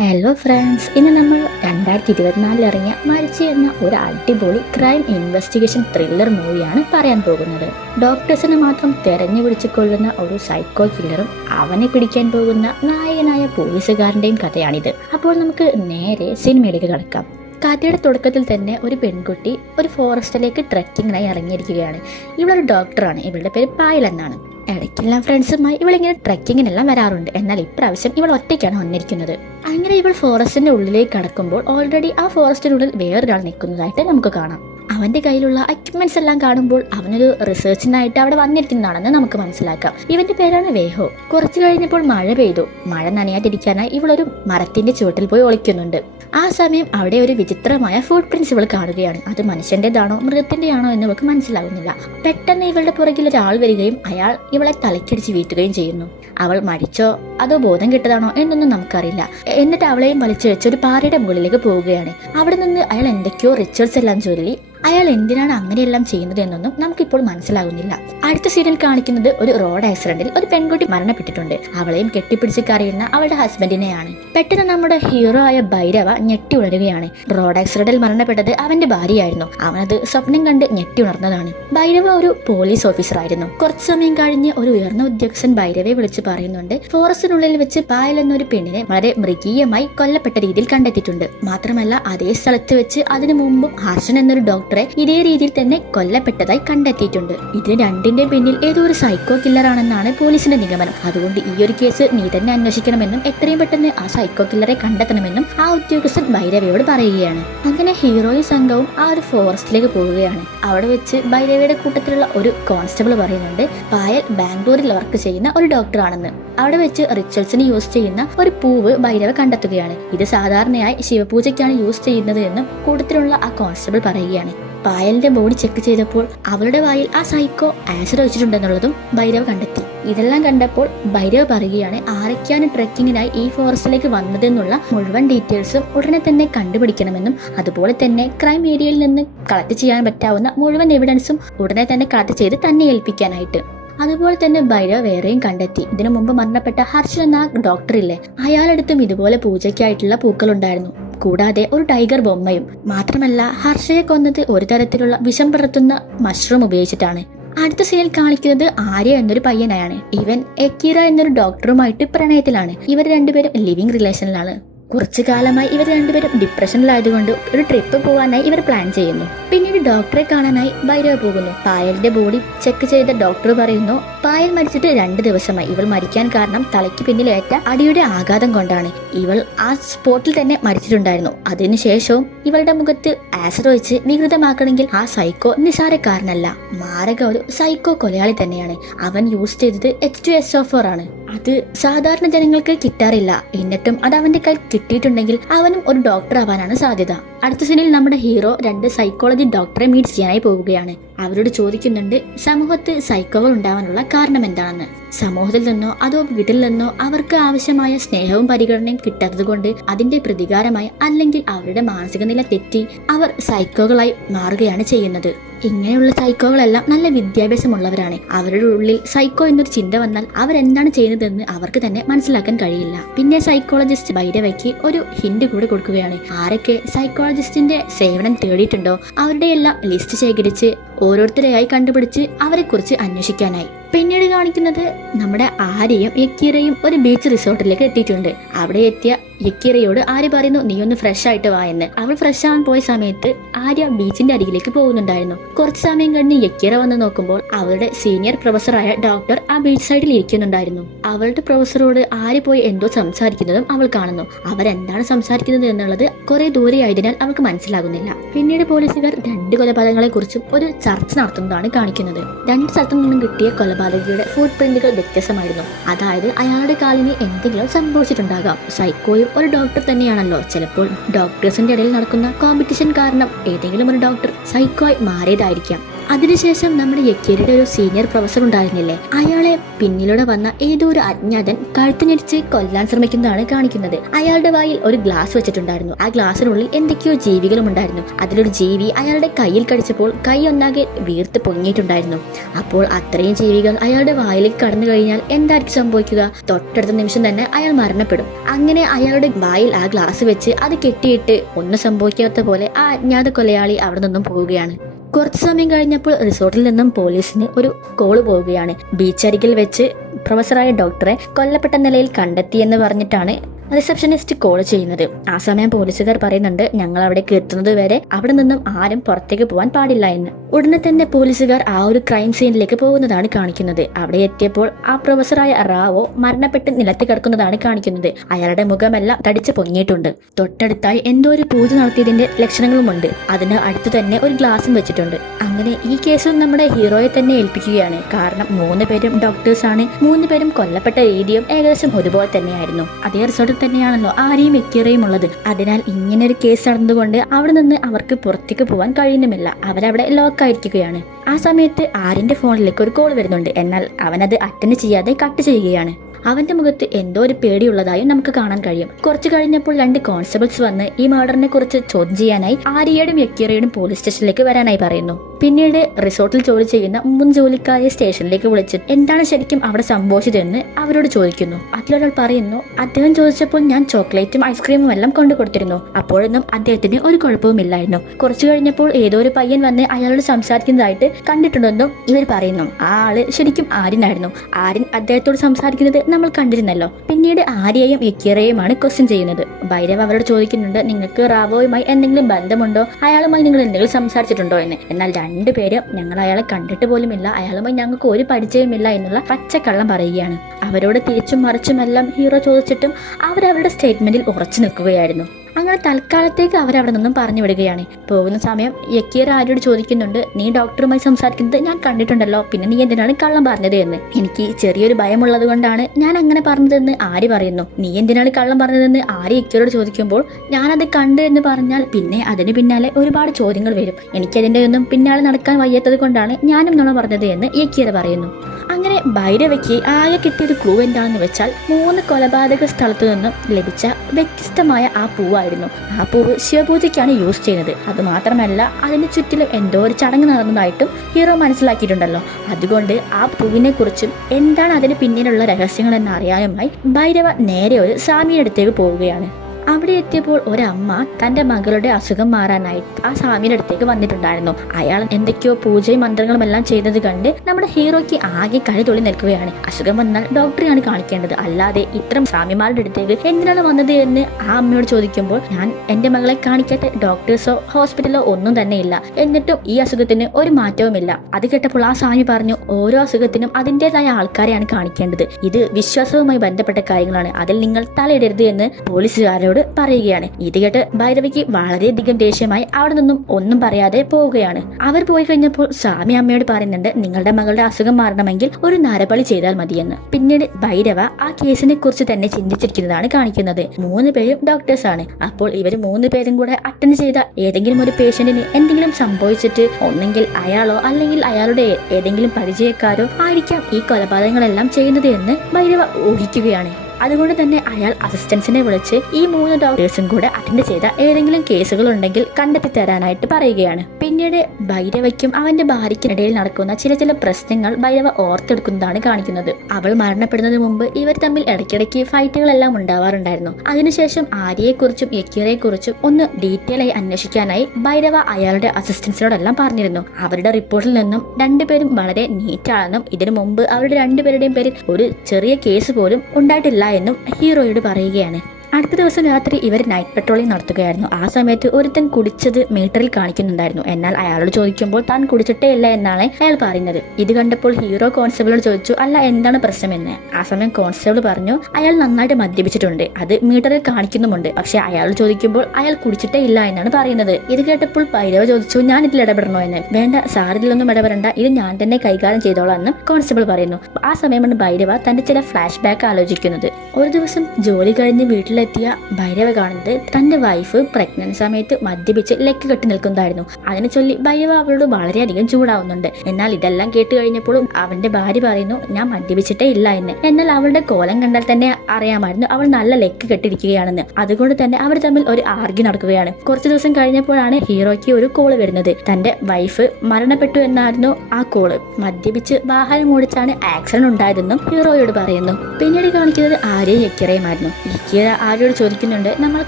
Hello friends, ഇന്ന് നമ്മൾ 2024 ഇറങ്ങിയ മരിച്ചു എന്ന ഒരു അടിപൊളി ക്രൈം ഇൻവെസ്റ്റിഗേഷൻ ത്രില്ലർ മൂവിയാണ് പറയാൻ പോകുന്നത്. ഡോക്ടേഴ്സിനെ മാത്രം തെരഞ്ഞു പിടിച്ചു കൊള്ളുന്ന ഒരു സൈക്കോ കില്ലറും അവനെ പിടിക്കാൻ പോകുന്ന നായകനായ പോലീസുകാരൻ്റെയും കഥയാണിത്. അപ്പോൾ നമുക്ക് നേരെ സിനിമയിലേക്ക് കടക്കാം. കഥയുടെ തുടക്കത്തിൽ തന്നെ ഒരു പെൺകുട്ടി ഒരു ഫോറസ്റ്റിലേക്ക് ട്രെക്കിങ്ങിനായി ഇറങ്ങിയിരിക്കുകയാണ്. ഇവളൊരു ഡോക്ടറാണ്. ഇവളുടെ പേര് പായൽ എന്നാണ്. ഇടയ്ക്കെല്ലാം ഫ്രണ്ട്സുമായി ഇവളിങ്ങനെ ട്രെക്കിങ്ങിനെല്ലാം വരാറുണ്ട്. എന്നാൽ ഇപ്രാവശ്യം ഇവൾ ഒറ്റയ്ക്കാണ് വന്നിരിക്കുന്നത്. അങ്ങനെ ഇവൾ ഫോറസ്റ്റിന്റെ ഉള്ളിലേക്ക് കടക്കുമ്പോൾ ഓൾറെഡി ആ ഫോറസ്റ്റിനുള്ളിൽ വേറൊരാൾ നിൽക്കുന്നതായിട്ട് നമുക്ക് കാണാം. അവന്റെ കയ്യിലുള്ള എക്യുപ്മെന്റ്സ് എല്ലാം കാണുമ്പോൾ അവനൊരു റിസർച്ചിനായിട്ട് അവിടെ വന്നിരിക്കുന്നതാണെന്ന് നമുക്ക് മനസ്സിലാക്കാം. ഇവന്റെ പേരാണ് വേഹോ. കുറച്ചു കഴിഞ്ഞപ്പോൾ മഴ പെയ്തു. മഴ നനയാതിരിക്കാനായി ഇവളൊരു മരത്തിന്റെ ചുവട്ടിൽ പോയി ഒളിക്കുന്നുണ്ട്. ആ സമയം അവിടെ ഒരു വിചിത്രമായ ഫുട് പ്രിന്റ്സ് ഇവൾ കാണുകയാണ്. അത് മനുഷ്യന്റേതാണോ മൃഗത്തിന്റെയാണോ എന്ന് ഇവൾക്ക് മനസ്സിലാകുന്നില്ല. പെട്ടെന്ന് ഇവളുടെ പുറകിൽ ഒരാൾ വരികയും അയാൾ ഇവളെ തലക്കടിച്ച് വീട്ടുകയും ചെയ്യുന്നു. അവൾ മരിച്ചോ അതോ ബോധം കിട്ടതാണോ എന്നൊന്നും നമുക്കറിയില്ല. എന്നിട്ട് അവളെയും വലിച്ചു വെച്ച് ഒരു പാറയുടെ മുകളിലേക്ക് പോവുകയാണ്. അവിടെ നിന്ന് അയാൾ എന്തൊക്കെയോ റിച്വൽസ് എല്ലാം ചൊല്ലി അയാൾ എന്തിനാണ് അങ്ങനെയെല്ലാം ചെയ്യുന്നത് എന്നൊന്നും നമുക്കിപ്പോൾ മനസ്സിലാകുന്നില്ല. അടുത്ത സീനിൽ കാണിക്കുന്നത് ഒരു റോഡ് ആക്സിഡന്റിൽ ഒരു പെൺകുട്ടി മരണപ്പെട്ടിട്ടുണ്ട്. അവളെയും കെട്ടിപ്പിടിച്ച് കരയുന്ന അവളുടെ ഹസ്ബൻഡിനെയാണ്. പെട്ടെന്ന് നമ്മുടെ ഹീറോ ആയ ഭൈരവ ഞെട്ടി ഉണരുകയാണ്. റോഡ് ആക്സിഡന്റിൽ മരണപ്പെട്ടത് അവന്റെ ഭാര്യയായിരുന്നു. അവനത് സ്വപ്നം കണ്ട് ഞെട്ടി ഉണർന്നതാണ്. ഭൈരവ ഒരു പോലീസ് ഓഫീസർ ആയിരുന്നു. കുറച്ചു സമയം കഴിഞ്ഞ് ഒരു ഉയർന്ന ഉദ്യോഗസ്ഥൻ ഭൈരവയെ വിളിച്ച് പറയുന്നുണ്ട്, ഫോറസ്റ്റിനുള്ളിൽ വെച്ച് പായൽ എന്നൊരു പെണ്ണിനെ വളരെ മൃഗീയമായി കൊല്ലപ്പെട്ട രീതിയിൽ കണ്ടെത്തിയിട്ടുണ്ട്. മാത്രമല്ല അതേ സ്ഥലത്ത് വെച്ച് അതിനു മുമ്പും ഹർഷൻ എന്നൊരു ഡോക്ടറെ ഇതേ രീതിയിൽ തന്നെ കൊല്ലപ്പെട്ടതായി കണ്ടെത്തിയിട്ടുണ്ട്. ഇതിന് രണ്ടിന്റെ പിന്നിൽ ഏതോ ഒരു സൈക്കോ കില്ലർ ആണെന്നാണ് പോലീസിന്റെ നിഗമനം. അതുകൊണ്ട് ഈ ഒരു കേസ് നീ തന്നെ അന്വേഷിക്കണമെന്നും എത്രയും പെട്ടെന്ന് ആ സൈക്കോ കില്ലറെ കണ്ടെത്തണമെന്നും ആ ഉദ്യോഗസ്ഥൻ ഭൈരവയോട് പറയുകയാണ്. അങ്ങനെ ഹീറോയും സംഘവും ആ ഒരു ഫോറസ്റ്റിലേക്ക് പോവുകയാണ്. അവിടെ വെച്ച് ഭൈരവയുടെ കൂട്ടത്തിലുള്ള ഒരു കോൺസ്റ്റബിൾ പറയുന്നുണ്ട് പായൽ ബാംഗ്ലൂരിൽ വർക്ക് ചെയ്യുന്ന ഒരു ഡോക്ടറാണെന്ന്. അവിടെ വെച്ച് റിച്വൽസിന് യൂസ് ചെയ്യുന്ന ഒരു പൂവ് ഭൈരവ കണ്ടെത്തുകയാണ്. ഇത് സാധാരണയായി ശിവപൂജയ്ക്കാണ് യൂസ് ചെയ്യുന്നത് എന്നും കൂട്ടത്തിലുള്ള ആ കോൺസ്റ്റബിൾ പറയുകയാണ്. പായലിന്റെ ബോഡി ചെക്ക് ചെയ്തപ്പോൾ അവളുടെ വായിൽ ആ സൈക്കോ ആസിഡ് വെച്ചിട്ടുണ്ടെന്നുള്ളതും ഭൈരവ് കണ്ടെത്തി. ഇതെല്ലാം കണ്ടപ്പോൾ ഭൈരവ് പറയുകയാണ് ആരൊക്കെയാണ് ട്രെക്കിങ്ങിനായി ഈ ഫോറസ്റ്റിലേക്ക് വന്നതെന്നുള്ള മുഴുവൻ ഡീറ്റെയിൽസും ഉടനെ തന്നെ കണ്ടുപിടിക്കണമെന്നും അതുപോലെ തന്നെ ക്രൈം ഏരിയയിൽ നിന്ന് കളക്ട് ചെയ്യാൻ പറ്റാവുന്ന മുഴുവൻ എവിഡൻസും ഉടനെ തന്നെ കളക്ട് ചെയ്ത് തന്നെ ഏൽപ്പിക്കാനായിട്ട്. അതുപോലെ തന്നെ ഭൈരവ് വേറെയും കണ്ടെത്തി. ഇതിനു മുമ്പ് മരണപ്പെട്ട ഹർഷൻ എന്ന ഡോക്ടറില്ലേ, അയാളടുത്തും ഇതുപോലെ പൂജയ്ക്കായിട്ടുള്ള പൂക്കളുണ്ടായിരുന്നു. കൂടാതെ ഒരു ടൈഗർ ബൊമ്മയും. മാത്രമല്ല ഹർഷയെ കൊന്നത് ഒരു തരത്തിലുള്ള വിഷം പടർത്തുന്ന മഷ്റൂം ഉപയോഗിച്ചിട്ടാണ്. അടുത്ത സീനിൽ കാണിക്കുന്നത് ആര്യ എന്നൊരു പയ്യനായാണ്. ഇവൻ എക്കീറ എന്നൊരു ഡോക്ടറുമായിട്ട് പ്രണയത്തിലാണ്. ഇവർ രണ്ടുപേരും ലിവിംഗ് റിലേഷനിലാണ്. കുറച്ചു കാലമായി ഇവർ രണ്ടുപേരും ഡിപ്രഷനിലായതുകൊണ്ട് ഒരു ട്രിപ്പ് പോകാനായി ഇവർ പ്ലാൻ ചെയ്യുന്നു. പിന്നീട് ഡോക്ടറെ കാണാനായി ഭൈരവ പോകുന്നു. പായലിന്റെ ബോഡി ചെക്ക് ചെയ്ത ഡോക്ടർ പറയുന്നു പായൽ മരിച്ചിട്ട് 2 ദിവസമായി. ഇവൾ മരിക്കാൻ കാരണം തലയ്ക്ക് പിന്നിലേറ്റ അടിയുടെ ആഘാതം കൊണ്ടാണ്. ഇവൾ ആ സ്പോട്ടിൽ തന്നെ മരിച്ചിട്ടുണ്ടായിരുന്നു. അതിനുശേഷവും ഇവളുടെ മുഖത്ത് ആസിഡ് ഒഴിച്ച് വികൃതമാക്കണമെങ്കിൽ ആ സൈക്കോ നിസാരക്കാരനല്ല, മാരക ഒരു സൈക്കോ കൊലയാളി തന്നെയാണ്. അവൻ യൂസ് ചെയ്തത് H2SO4 ആണ്. അത് സാധാരണ ജനങ്ങൾക്ക് കിട്ടാറില്ല. എന്നിട്ടും അത് അവന്റെ കയ്യിൽ കിട്ടിയിട്ടുണ്ടെങ്കിൽ അവനും ഒരു ഡോക്ടർ ആവാനാണ് സാധ്യത. അടുത്ത സീനിൽ നമ്മുടെ ഹീറോ 2 സൈക്കോളജി ഡോക്ടറെ മീറ്റ് ചെയ്യാനായി പോവുകയാണ്. അവരോട് ചോദിക്കുന്നുണ്ട് സമൂഹത്ത് സൈക്കോകൾ ഉണ്ടാവാനുള്ള കാരണം എന്താണെന്ന്. സമൂഹത്തിൽ നിന്നോ അതോ വീട്ടിൽ നിന്നോ അവർക്ക് ആവശ്യമായ സ്നേഹവും പരിഗണനയും കിട്ടാത്തത് കൊണ്ട് അതിന്റെ പ്രതികാരമായി അല്ലെങ്കിൽ അവരുടെ മാനസിക നില തെറ്റി അവർ സൈക്കോകളായി മാറുകയാണ് ചെയ്യുന്നത്. ഇങ്ങനെയുള്ള സൈക്കോകളെല്ലാം നല്ല വിദ്യാഭ്യാസമുള്ളവരാണ്. അവരുടെ ഉള്ളിൽ സൈക്കോ എന്നൊരു ചിന്ത വന്നാൽ അവരെന്താണ് ചെയ്യുന്നതെന്ന് അവർക്ക് തന്നെ മനസ്സിലാക്കാൻ കഴിയില്ല. പിന്നെ സൈക്കോളജിസ്റ്റ് ഭൈരവയ്ക്ക് ഒരു ഹിന്റ് കൂടെ കൊടുക്കുകയാണ്. ആരൊക്കെ സൈക്കോളജിസ്റ്റിന്റെ സേവനം തേടിയിട്ടുണ്ടോ അവരുടെ എല്ലാം ലിസ്റ്റ് ശേഖരിച്ച് ഓരോരുത്തരെയായി കണ്ടുപിടിച്ച് അവരെ കുറിച്ച് അന്വേഷിക്കാനായി. പിന്നീട് കാണിക്കുന്നത് നമ്മുടെ ആര്യയും യക്കീറയും ഒരു ബീച്ച് റിസോർട്ടിലേക്ക് എത്തിയിട്ടുണ്ട്. അവിടെ എത്തിയ യക്കീറയോട് ആര്യ പറയുന്നു നീ ഒന്ന് ഫ്രഷ് ആയിട്ട് വാ എന്ന്. അവൾ ഫ്രഷ് ആവാൻ പോയ സമയത്ത് ആര്യ ബീച്ചിന്റെ അരികിലേക്ക് പോകുന്നുണ്ടായിരുന്നു. കുറച്ചു സമയം കഴിഞ്ഞ് യക്കീറ വന്ന് നോക്കുമ്പോൾ അവളുടെ സീനിയർ പ്രൊഫസറായ ഡോക്ടർ ആ ബീച്ച് സൈഡിൽ ഇരിക്കുന്നുണ്ടായിരുന്നു. അവളുടെ പ്രൊഫസറോട് ആര്യ പോയി എന്തോ സംസാരിക്കുന്നതും അവൾ കാണുന്നു. അവരെന്താണ് സംസാരിക്കുന്നത് എന്നുള്ളത് കുറെ ദൂരെയായതിനാൽ അവൾക്ക് മനസ്സിലാകുന്നില്ല. പിന്നീട് പോലീസുകാർ 2 കൊലപാതകങ്ങളെ കുറിച്ചും ഒരു ചർച്ച നടത്തുന്നതാണ് കാണിക്കുന്നത്. 2 സ്ഥലത്തു നിന്നും കിട്ടിയ കൊലപാതകയുടെ ഫുട് പ്രിന്റുകൾ വ്യത്യസ്തമായിരുന്നു. അതായത് അയാളുടെ കാലിന് എന്തെങ്കിലും സംഭവിച്ചിട്ടുണ്ടാകാം. സൈക്കോയും ഒരു ഡോക്ടർ തന്നെയാണല്ലോ. ചിലപ്പോൾ ഡോക്ടേഴ്സിന്റെ ഇടയിൽ നടക്കുന്ന കോമ്പറ്റീഷൻ കാരണം ഏതെങ്കിലും ഒരു ഡോക്ടർ സൈക്കോ ആയി മാറിയതായിരിക്കാം. അതിനുശേഷം നമ്മുടെ യക്കീരയുടെ ഒരു സീനിയർ പ്രൊഫസർ ഉണ്ടായിരുന്നില്ലേ, അയാളെ പിന്നിലൂടെ വന്ന ഏതോ ഒരു അജ്ഞാതൻ കഴുത്തിനടിച്ച് കൊല്ലാൻ ശ്രമിക്കുന്നതാണ് കാണിക്കുന്നത്. അയാളുടെ വായിൽ ഒരു ഗ്ലാസ് വെച്ചിട്ടുണ്ടായിരുന്നു. ആ ഗ്ലാസിനുള്ളിൽ എന്തൊക്കെയോ ജീവികളും ഉണ്ടായിരുന്നു. അതിലൊരു ജീവി അയാളുടെ കയ്യിൽ കടിച്ചപ്പോൾ കൈ ഒന്നാകെ വീർത്ത് പൊങ്ങിയിട്ടുണ്ടായിരുന്നു. അപ്പോൾ അത്രയും ജീവികൾ അയാളുടെ വായിലേക്ക് കടന്നു കഴിഞ്ഞാൽ എന്തായിരിക്കും സംഭവിക്കുക? തൊട്ടടുത്ത നിമിഷം തന്നെ അയാൾ മരണപ്പെടും. അങ്ങനെ അയാളുടെ വായിൽ ആ ഗ്ലാസ് വെച്ച് അത് കെട്ടിയിട്ട് ഒന്നും സംഭവിക്കാത്ത പോലെ ആ അജ്ഞാത കൊലയാളി അവിടെ നിന്നും പോവുകയാണ്. കുറച്ചു സമയം കഴിഞ്ഞപ്പോൾ റിസോർട്ടിൽ നിന്നും പോലീസിന് ഒരു കോള് പോവുകയാണ്. ബീച്ചരികിൽ വെച്ച് പ്രൊഫസറായ ഡോക്ടറെ കൊല്ലപ്പെട്ട നിലയിൽ കണ്ടെത്തിയെന്ന് പറഞ്ഞിട്ടാണ് റിസപ്ഷനിസ്റ്റ് കോൾ ചെയ്യുന്നത്. ആ സമയം പോലീസുകാർ പറയുന്നുണ്ട്, ഞങ്ങൾ അവിടേക്ക് എത്തുന്നത് വരെ അവിടെ നിന്നും ആരും പുറത്തേക്ക് പോകാൻ പാടില്ല എന്ന്. ഉടനെ തന്നെ പോലീസുകാർ ആ ഒരു ക്രൈം സീനിലേക്ക് പോകുന്നതാണ് കാണിക്കുന്നത്. അവിടെ എത്തിയപ്പോൾ ആ പ്രൊഫസറായ റാവോ മരണപ്പെട്ട് നിലത്ത് കിടക്കുന്നതാണ് കാണിക്കുന്നത്. അയാളുടെ മുഖമെല്ലാം തടിച്ച് പൊങ്ങിയിട്ടുണ്ട്. തൊട്ടടുത്തായി എന്തോ ഒരു പൂജ നടത്തിയതിന്റെ ലക്ഷണങ്ങളുമുണ്ട്. അതിന് അടുത്ത് തന്നെ ഒരു ഗ്ലാസും വെച്ചിട്ടുണ്ട്. അങ്ങനെ ഈ കേസിൽ നമ്മുടെ ഹീറോയെ തന്നെ ഏൽപ്പിക്കുകയാണ്. കാരണം 3 പേരും ഡോക്ടേഴ്സാണ്. 3 പേരും കൊല്ലപ്പെട്ട രീതിയും ഏകദേശം ഒരുപോലെ തന്നെയായിരുന്നു. അതേ റിസോർട്ടിൽ തന്നെയാണല്ലോ ആരെയും എക്കിയറയും ഉള്ളത്. അതിനാൽ ഇങ്ങനെ ഒരു കേസ് നടന്നുകൊണ്ട് അവിടെ നിന്ന് അവർക്ക് പുറത്തേക്ക് പോകാൻ കഴിയുന്നുമില്ല. അവരവിടെ ലോക്കായിരിക്കുകയാണ്. ആ സമയത്ത് ആര്യന്റെ ഫോണിലേക്ക് ഒരു കോൾ വരുന്നുണ്ട്. എന്നാൽ അവനത് അറ്റൻഡ് ചെയ്യാതെ കട്ട് ചെയ്യുകയാണ്. അവന്റെ മുഖത്ത് എന്തോ ഒരു പേടിയുള്ളതായും നമുക്ക് കാണാൻ കഴിയും. കുറച്ചു കഴിഞ്ഞപ്പോൾ 2 കോൺസ്റ്റബിൾസ് വന്ന് ഈ മർഡറിനെ കുറിച്ച് ചോദ്യം ചെയ്യാനായി ആര്യയുടെയും യക്കീറയുടെയും പോലീസ് സ്റ്റേഷനിലേക്ക് വരാനായി പറയുന്നു. പിന്നീട് റിസോർട്ടിൽ ജോലി ചെയ്യുന്ന മുൻ ജോലിക്കാരെ സ്റ്റേഷനിലേക്ക് വിളിച്ച് എന്താണ് ശരിക്കും അവിടെ സംഭവിച്ചതെന്ന് അവരോട് ചോദിക്കുന്നു. അതിലൊരാൾ പറയുന്നു, അദ്ദേഹം ചോദിച്ചപ്പോൾ ഞാൻ ചോക്ലേറ്റും ഐസ്ക്രീമും എല്ലാം കൊണ്ടു കൊടുത്തിരുന്നു. അപ്പോഴൊന്നും അദ്ദേഹത്തിന് ഒരു കുഴപ്പവുമില്ലായിരുന്നു. കുറച്ചു കഴിഞ്ഞപ്പോൾ ഏതോ ഒരു പയ്യൻ വന്ന് അയാളോട് സംസാരിക്കുന്നതായിട്ട് കണ്ടിട്ടുണ്ടെന്നും ഇവർ പറയുന്നു. ആ ആള് ശരിക്കും ആര്യനായിരുന്നു. ആര്യൻ അദ്ദേഹത്തോട് സംസാരിക്കുന്നത് നമ്മൾ കണ്ടിരുന്നല്ലോ. പിന്നീട് ആര്യയെയും യക്കീറയെയുമാണ് ക്വസ്റ്റ്യൻ ചെയ്യുന്നത്. ഭൈരവ് അവരോട് ചോദിക്കുന്നുണ്ട്, നിങ്ങൾക്ക് റാവോയുമായി എന്തെങ്കിലും ബന്ധമുണ്ടോ, അയാളുമായി നിങ്ങൾ എന്തെങ്കിലും സംസാരിച്ചിട്ടുണ്ടോ എന്ന്. എന്നാൽ 2 പേരും ഞങ്ങൾ അയാളെ കണ്ടിട്ട് പോലുമില്ല, അയാളുമായി ഞങ്ങൾക്ക് ഒരു പരിചയമില്ല എന്നുള്ള പച്ചക്കള്ളം പറയുകയാണ്. അവരോട് തിരിച്ചും മറിച്ചുമെല്ലാം ഹീറോ ചോദിച്ചിട്ടും അവരവരുടെ സ്റ്റേറ്റ്മെന്റിൽ ഉറച്ചു നിൽക്കുകയായിരുന്നു. അങ്ങനെ തൽക്കാലത്തേക്ക് അവരവിടെ നിന്നും പറഞ്ഞു വിടുകയാണ്. പോകുന്ന സമയം യക്കീറ ആര്യോട് ചോദിക്കുന്നുണ്ട്, നീ ഡോക്ടറുമായി സംസാരിക്കുന്നത് ഞാൻ കണ്ടിട്ടുണ്ടല്ലോ, പിന്നെ നീ എന്തിനാണ് കള്ളം പറഞ്ഞത് എന്ന്. എനിക്ക് ചെറിയൊരു ഭയമുള്ളത് കൊണ്ടാണ് ഞാൻ അങ്ങനെ പറഞ്ഞതെന്ന് ആര്യ പറയുന്നു. നീ എന്തിനാണ് കള്ളം പറഞ്ഞതെന്ന് ആര്യ യക്കീറോട് ചോദിക്കുമ്പോൾ ഞാനത് കണ്ടു എന്ന് പറഞ്ഞാൽ പിന്നെ അതിന് പിന്നാലെ ഒരുപാട് ചോദ്യങ്ങൾ വരും. എനിക്കതിൻ്റെ ഒന്നും പിന്നാലെ നടക്കാൻ വയ്യാത്തത് കൊണ്ടാണ് ഞാനും നുണ പറഞ്ഞത് എന്ന് യക്കീറ പറയുന്നു. അങ്ങനെ ഭൈരവയ്ക്ക് ആകെ കിട്ടിയൊരു ക്ലൂ എന്താണെന്ന് വെച്ചാൽ 3 കൊലപാതക സ്ഥലത്തു നിന്നും ലഭിച്ച വ്യത്യസ്തമായ ആ പൂവായിരുന്നു. ആ പൂവ് ശിവപൂജയ്ക്കാണ് യൂസ് ചെയ്യുന്നത്. അതുമാത്രമല്ല അതിന് ചുറ്റിലും എന്തോ ഒരു ചടങ്ങ് നടന്നതായിട്ടും ഹീറോ മനസ്സിലാക്കിയിട്ടുണ്ടല്ലോ. അതുകൊണ്ട് ആ പൂവിനെ കുറിച്ചും എന്താണ് അതിന് പിന്നിലുള്ള രഹസ്യങ്ങൾ എന്നറിയാനുമായി ഭൈരവ നേരെ ഒരു സ്വാമിയുടെ അടുത്തേക്ക് പോവുകയാണ്. അവിടെ എത്തിയപ്പോൾ ഒരമ്മ തന്റെ മകളുടെ അസുഖം മാറാനായി ആ സ്വാമിയുടെ അടുത്തേക്ക് വന്നിട്ടുണ്ടായിരുന്നു. അയാൾ എന്തൊക്കെയോ പൂജയും മന്ത്രങ്ങളും എല്ലാം ചെയ്തത് കണ്ട് നമ്മുടെ ഹീറോയ്ക്ക് ആകെ കഴുതൊളി നിൽക്കുകയാണ്. അസുഖം വന്നാൽ ഡോക്ടറെയാണ് കാണിക്കേണ്ടത്, അല്ലാതെ ഇത്തരം സ്വാമിമാരുടെ അടുത്തേക്ക് എന്തിനാണ് വന്നത് എന്ന് ആ അമ്മയോട് ചോദിക്കുമ്പോൾ ഞാൻ എന്റെ മകളെ കാണിക്കാത്ത ഡോക്ടേഴ്സോ ഹോസ്പിറ്റലോ ഒന്നും തന്നെ ഇല്ല, എന്നിട്ടും ഈ അസുഖത്തിന് ഒരു മാറ്റവുമില്ല. അത് കേട്ടപ്പോൾ ആ സ്വാമി പറഞ്ഞു, ഓരോ അസുഖത്തിനും അതിൻ്റെതായ ആൾക്കാരെയാണ് കാണിക്കേണ്ടത്. ഇത് വിശ്വാസവുമായി ബന്ധപ്പെട്ട കാര്യങ്ങളാണ്, അതിൽ നിങ്ങൾ തലയിടരുത് എന്ന് പോലീസുകാരോട് പറയുകയാണ്. ഇത് കേട്ട് ഭൈരവിക്ക് വളരെയധികം ദേഷ്യമായി അവിടെ നിന്നും ഒന്നും പറയാതെ പോവുകയാണ്. അവർ പോയി കഴിഞ്ഞപ്പോൾ സ്വാമി അമ്മയോട് പറയുന്നുണ്ട്, നിങ്ങളുടെ മകളുടെ അസുഖം മാറണമെങ്കിൽ ഒരു നരബലി ചെയ്താൽ മതിയെന്ന്. പിന്നീട് ഭൈരവ ആ കേസിനെ കുറിച്ച് തന്നെ ചിന്തിച്ചിരിക്കുന്നതാണ് കാണിക്കുന്നത്. 3 പേരും ഡോക്ടേഴ്സ് ആണ്. അപ്പോൾ ഇവർ 3 പേരും കൂടെ അറ്റൻഡ് ചെയ്ത ഏതെങ്കിലും ഒരു പേഷ്യന്റിന് എന്തെങ്കിലും സംഭവിച്ചിട്ട് ഒന്നെങ്കിൽ അയാളോ അല്ലെങ്കിൽ അയാളുടെ ഏതെങ്കിലും പരിചയക്കാരോ ആയിരിക്കാം ഈ കൊലപാതകങ്ങളെല്ലാം ചെയ്യുന്നത് എന്ന് ഭൈരവ ഊഹിക്കുകയാണ്. അതുകൊണ്ട് തന്നെ അയാൾ അസിസ്റ്റൻസിനെ വിളിച്ച് ഈ 3 ഡോക്ടേഴ്സും കൂടെ അറ്റൻഡ് ചെയ്ത ഏതെങ്കിലും കേസുകൾ ഉണ്ടെങ്കിൽ കണ്ടെത്തി തരാനായിട്ട് പറയുകയാണ്. പിന്നീട് ഭൈരവയ്ക്കും അവന്റെ ഭാര്യയ്ക്കിനിടയിൽ നടക്കുന്ന ചില പ്രശ്നങ്ങൾ ഭൈരവ ഓർത്തെടുക്കുന്നതാണ് കാണിക്കുന്നത്. അവൾ മരണപ്പെടുന്നതിന് മുമ്പ് ഇവർ തമ്മിൽ ഇടയ്ക്കിടയ്ക്ക് ഫൈറ്റുകളെല്ലാം ഉണ്ടാവാറുണ്ടായിരുന്നു. അതിനുശേഷം ആര്യയെക്കുറിച്ചും യക്കീറയെക്കുറിച്ചും ഒന്ന് ഡീറ്റെയിൽ ആയി അന്വേഷിക്കാനായി ഭൈരവ അയാളുടെ അസിസ്റ്റൻസിനോടെല്ലാം പറഞ്ഞിരുന്നു. അവരുടെ റിപ്പോർട്ടിൽ നിന്നും 2 പേരും വളരെ നീറ്റാണെന്നും ഇതിനു മുമ്പ് അവരുടെ 2 പേരുടെയും പേരിൽ ഒരു ചെറിയ കേസ് പോലും ഉണ്ടായിട്ടില്ല എന്നും ഹീറോയോട് പറയുകയാണ്. അടുത്ത ദിവസം രാത്രി ഇവർ നൈറ്റ് പെട്രോളിംഗ് നടത്തുകയായിരുന്നു. ആ സമയത്ത് ഒരുത്തൻ കുടിച്ചത് മീറ്ററിൽ കാണിക്കുന്നുണ്ടായിരുന്നു. എന്നാൽ അയാളോട് ചോദിക്കുമ്പോൾ താൻ കുടിച്ചിട്ടേ ഇല്ല എന്നാണ് അയാൾ പറയുന്നത്. ഇത് കണ്ടപ്പോൾ ഹീറോ കോൺസ്റ്റബിളോട് ചോദിച്ചു, അല്ല എന്താണ് പ്രശ്നമെന്ന്. ആ സമയം കോൺസ്റ്റബിൾ പറഞ്ഞു, അയാൾ നന്നായിട്ട് മദ്യപിച്ചിട്ടുണ്ട്, അത് മീറ്ററിൽ കാണിക്കുന്നുമുണ്ട്, പക്ഷെ അയാൾ ചോദിക്കുമ്പോൾ അയാൾ കുടിച്ചിട്ടേ ഇല്ല എന്നാണ് പറയുന്നത്. ഇത് കേട്ടപ്പോൾ ഭൈരവ ചോദിച്ചു, ഞാൻ ഇതിൽ ഇടപെടണോ എന്ന്. വേണ്ട സാർ, ഇതിലൊന്നും ഇടപെടണ്ട, ഇത് ഞാൻ തന്നെ കൈകാര്യം ചെയ്തോളാം എന്ന് കോൺസ്റ്റബിൾ പറയുന്നു. ആ സമയമാണ് ഭൈരവ തന്റെ ചില ഫ്ലാഷ് ബാക്ക് ആലോചിക്കുന്നത്. ഒരു ദിവസം ജോലി കഴിഞ്ഞ് വീട്ടിലെ വീട്ടിലെത്തിയ ഭൈരവ കാണുന്നത് തന്റെ വൈഫ് പ്രഗ്നന്റ് സമയത്ത് മദ്യപിച്ച് ലെക്ക് കെട്ടി നിൽക്കുന്നതായിരുന്നു. അതിനെ ചൊല്ലി ഭൈരവ അവളോട് വളരെയധികം ചൂടാവുന്നുണ്ട്. എന്നാൽ ഇതെല്ലാം കേട്ട് കഴിഞ്ഞപ്പോഴും അവന്റെ ഭാര്യ പറയുന്നു ഞാൻ മദ്യപിച്ചിട്ടേ ഇല്ല എന്ന്. എന്നാൽ അവളുടെ കോലം കണ്ടാൽ തന്നെ അറിയാമായിരുന്നു അവൾ നല്ല ലെക്ക് കെട്ടിരിക്കുകയാണെന്ന്. അതുകൊണ്ട് തന്നെ അവർ തമ്മിൽ ഒരു ആർഗ്യൂ നടക്കുകയാണ്. കുറച്ചു ദിവസം കഴിഞ്ഞപ്പോഴാണ് ഹീറോയ്ക്ക് ഒരു കോള് വരുന്നത്. തന്റെ വൈഫ് മരണപ്പെട്ടു എന്നായിരുന്നു ആ കോള്. മദ്യപിച്ച് വാഹനം ഓടിച്ചാണ് ആക്സിഡന്റ് ഉണ്ടായതെന്നും ഹീറോയോട് പറയുന്നു. പിന്നീട് കാണിക്കുന്നത് ആര്യയും യക്കിറയുമായിരുന്നു. യക്കിറ ആര്യോട് ചോദിക്കുന്നുണ്ട് നമ്മൾ